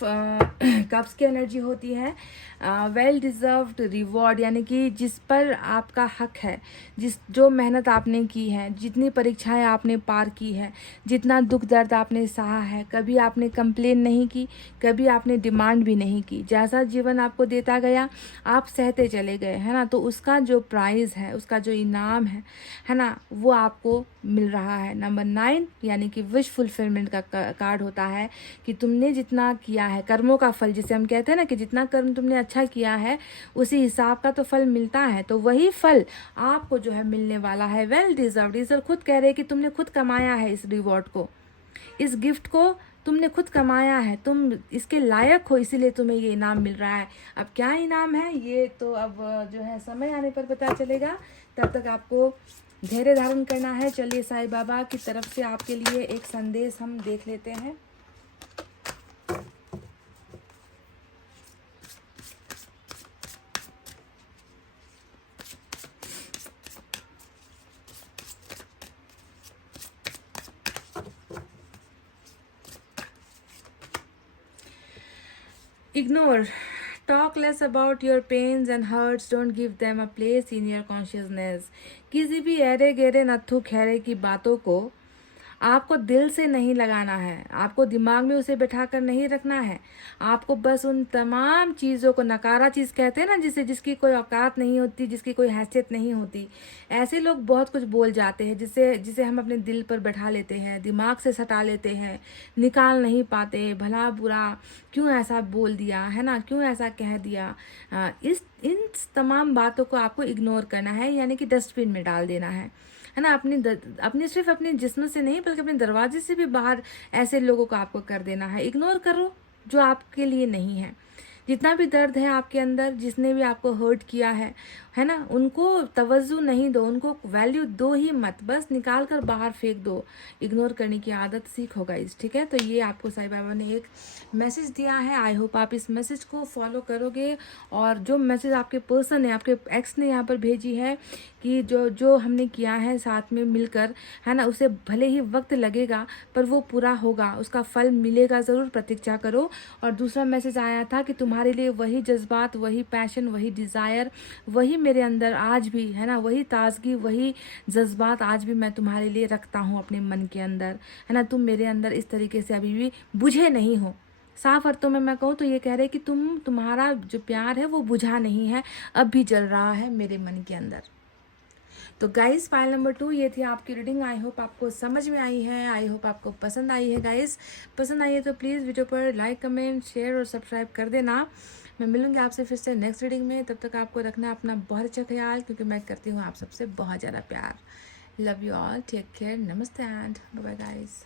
कप्स की एनर्जी होती है। वेल डिज़र्व्ड रिवॉर्ड यानी कि जिस पर आपका हक है, जो मेहनत आपने की है, जितनी परीक्षाएं आपने पार की है, जितना दुख दर्द आपने सहा है, कभी आपने कंप्लेन नहीं की, कभी आपने डिमांड भी नहीं की। जैसा जीवन आपको देता गया आप सहते चले गए, है ना, तो उसका जो प्राइज़ है, उसका जो इनाम है ना, वो आपको मिल रहा है। नंबर 9 यानी कि विश फुलफिलमेंट का कार्ड होता है कि तुमने जितना किया है, कर्मों का फल, जिसे हम कहते हैं ना कि जितना कर्म तुमने अच्छा किया है उसी हिसाब का तो फल मिलता है, तो वही फल आपको जो है मिलने वाला है। Well deserved. ईश्वर खुद कह रहे हैं कि तुमने खुद कमाया है इस रिवॉर्ड को, इस गिफ्ट को तुमने खुद कमाया है, तुम इसके लायक हो, इसीलिए तुम्हें ये इनाम मिल रहा है। अब क्या इनाम है ये तो अब जो है समय आने पर पता चलेगा, तब तक आपको धैर्य धारण करना है। चलिए साईं बाबा की तरफ से आपके लिए एक संदेश हम देख लेते हैं। Ignore. Talk less about your pains and hurts. Don't give them a place in your consciousness. किसी भी ऐरे गहरे नत्थु खैरे की बातों को आपको दिल से नहीं लगाना है, आपको दिमाग में उसे बैठा कर नहीं रखना है। आपको बस उन तमाम चीज़ों को, नकारा चीज़ कहते हैं ना, जिसकी कोई औकात नहीं होती, जिसकी कोई हैसियत नहीं होती, ऐसे लोग बहुत कुछ बोल जाते हैं जिसे हम अपने दिल पर बैठा लेते हैं, दिमाग से सटा लेते हैं, निकाल नहीं पाते। भला बुरा क्यों ऐसा बोल दिया है ना, क्यों ऐसा कह दिया। इन तमाम बातों को आपको इग्नोर करना है, यानी कि डस्टबिन में डाल देना है ना। अपनी सिर्फ अपने जिस्म से नहीं बल्कि अपने दरवाजे से भी बाहर ऐसे लोगों को आपको कर देना है। इग्नोर करो जो आपके लिए नहीं है। जितना भी दर्द है आपके अंदर, जिसने भी आपको हर्ट किया है ना, उनको तवज्जो नहीं दो, उनको वैल्यू दो ही मत, बस निकाल कर बाहर फेंक दो। इग्नोर करने की आदत सीखो गाइस, ठीक है। तो ये आपको साईं बाबा ने एक मैसेज दिया है। आई होप आप इस मैसेज को फॉलो करोगे। और जो मैसेज आपके पर्सन है, आपके एक्स ने यहाँ पर भेजी है कि जो हमने किया है साथ में मिलकर, है ना, उसे भले ही वक्त लगेगा पर वो पूरा होगा, उसका फल मिलेगा ज़रूर, प्रतीक्षा करो। और दूसरा मैसेज आया था कि तुम्हारे लिए वही जज्बात, वही पैशन, वही डिज़ायर, वही मेरे अंदर आज भी है ना, वही ताजगी, वही जज्बात आज भी मैं तुम्हारे लिए रखता हूँ अपने मन के अंदर, है ना। तुम मेरे अंदर इस तरीके से अभी भी बुझे नहीं हो। साफ अर्थों में मैं कहूँ तो ये कह रहे कि तुम्हारा जो प्यार है वो बुझा नहीं है, अब भी जल रहा है मेरे मन के अंदर। तो गाइस, फाइल नंबर 2 ये थी आपकी रीडिंग। आई होप आपको समझ में आई है, आई होप आपको पसंद आई है गाइस। पसंद आई है तो प्लीज़ वीडियो पर लाइक, कमेंट, शेयर और सब्सक्राइब कर देना। मैं मिलूंगी आपसे फिर से नेक्स्ट रीडिंग में। तब तक आपको रखना अपना बहुत अच्छा ख्याल, क्योंकि मैं करती हूँ आप सबसे बहुत ज़्यादा प्यार। Love you all, take care, नमस्ते एंड बाय बाय गाइस।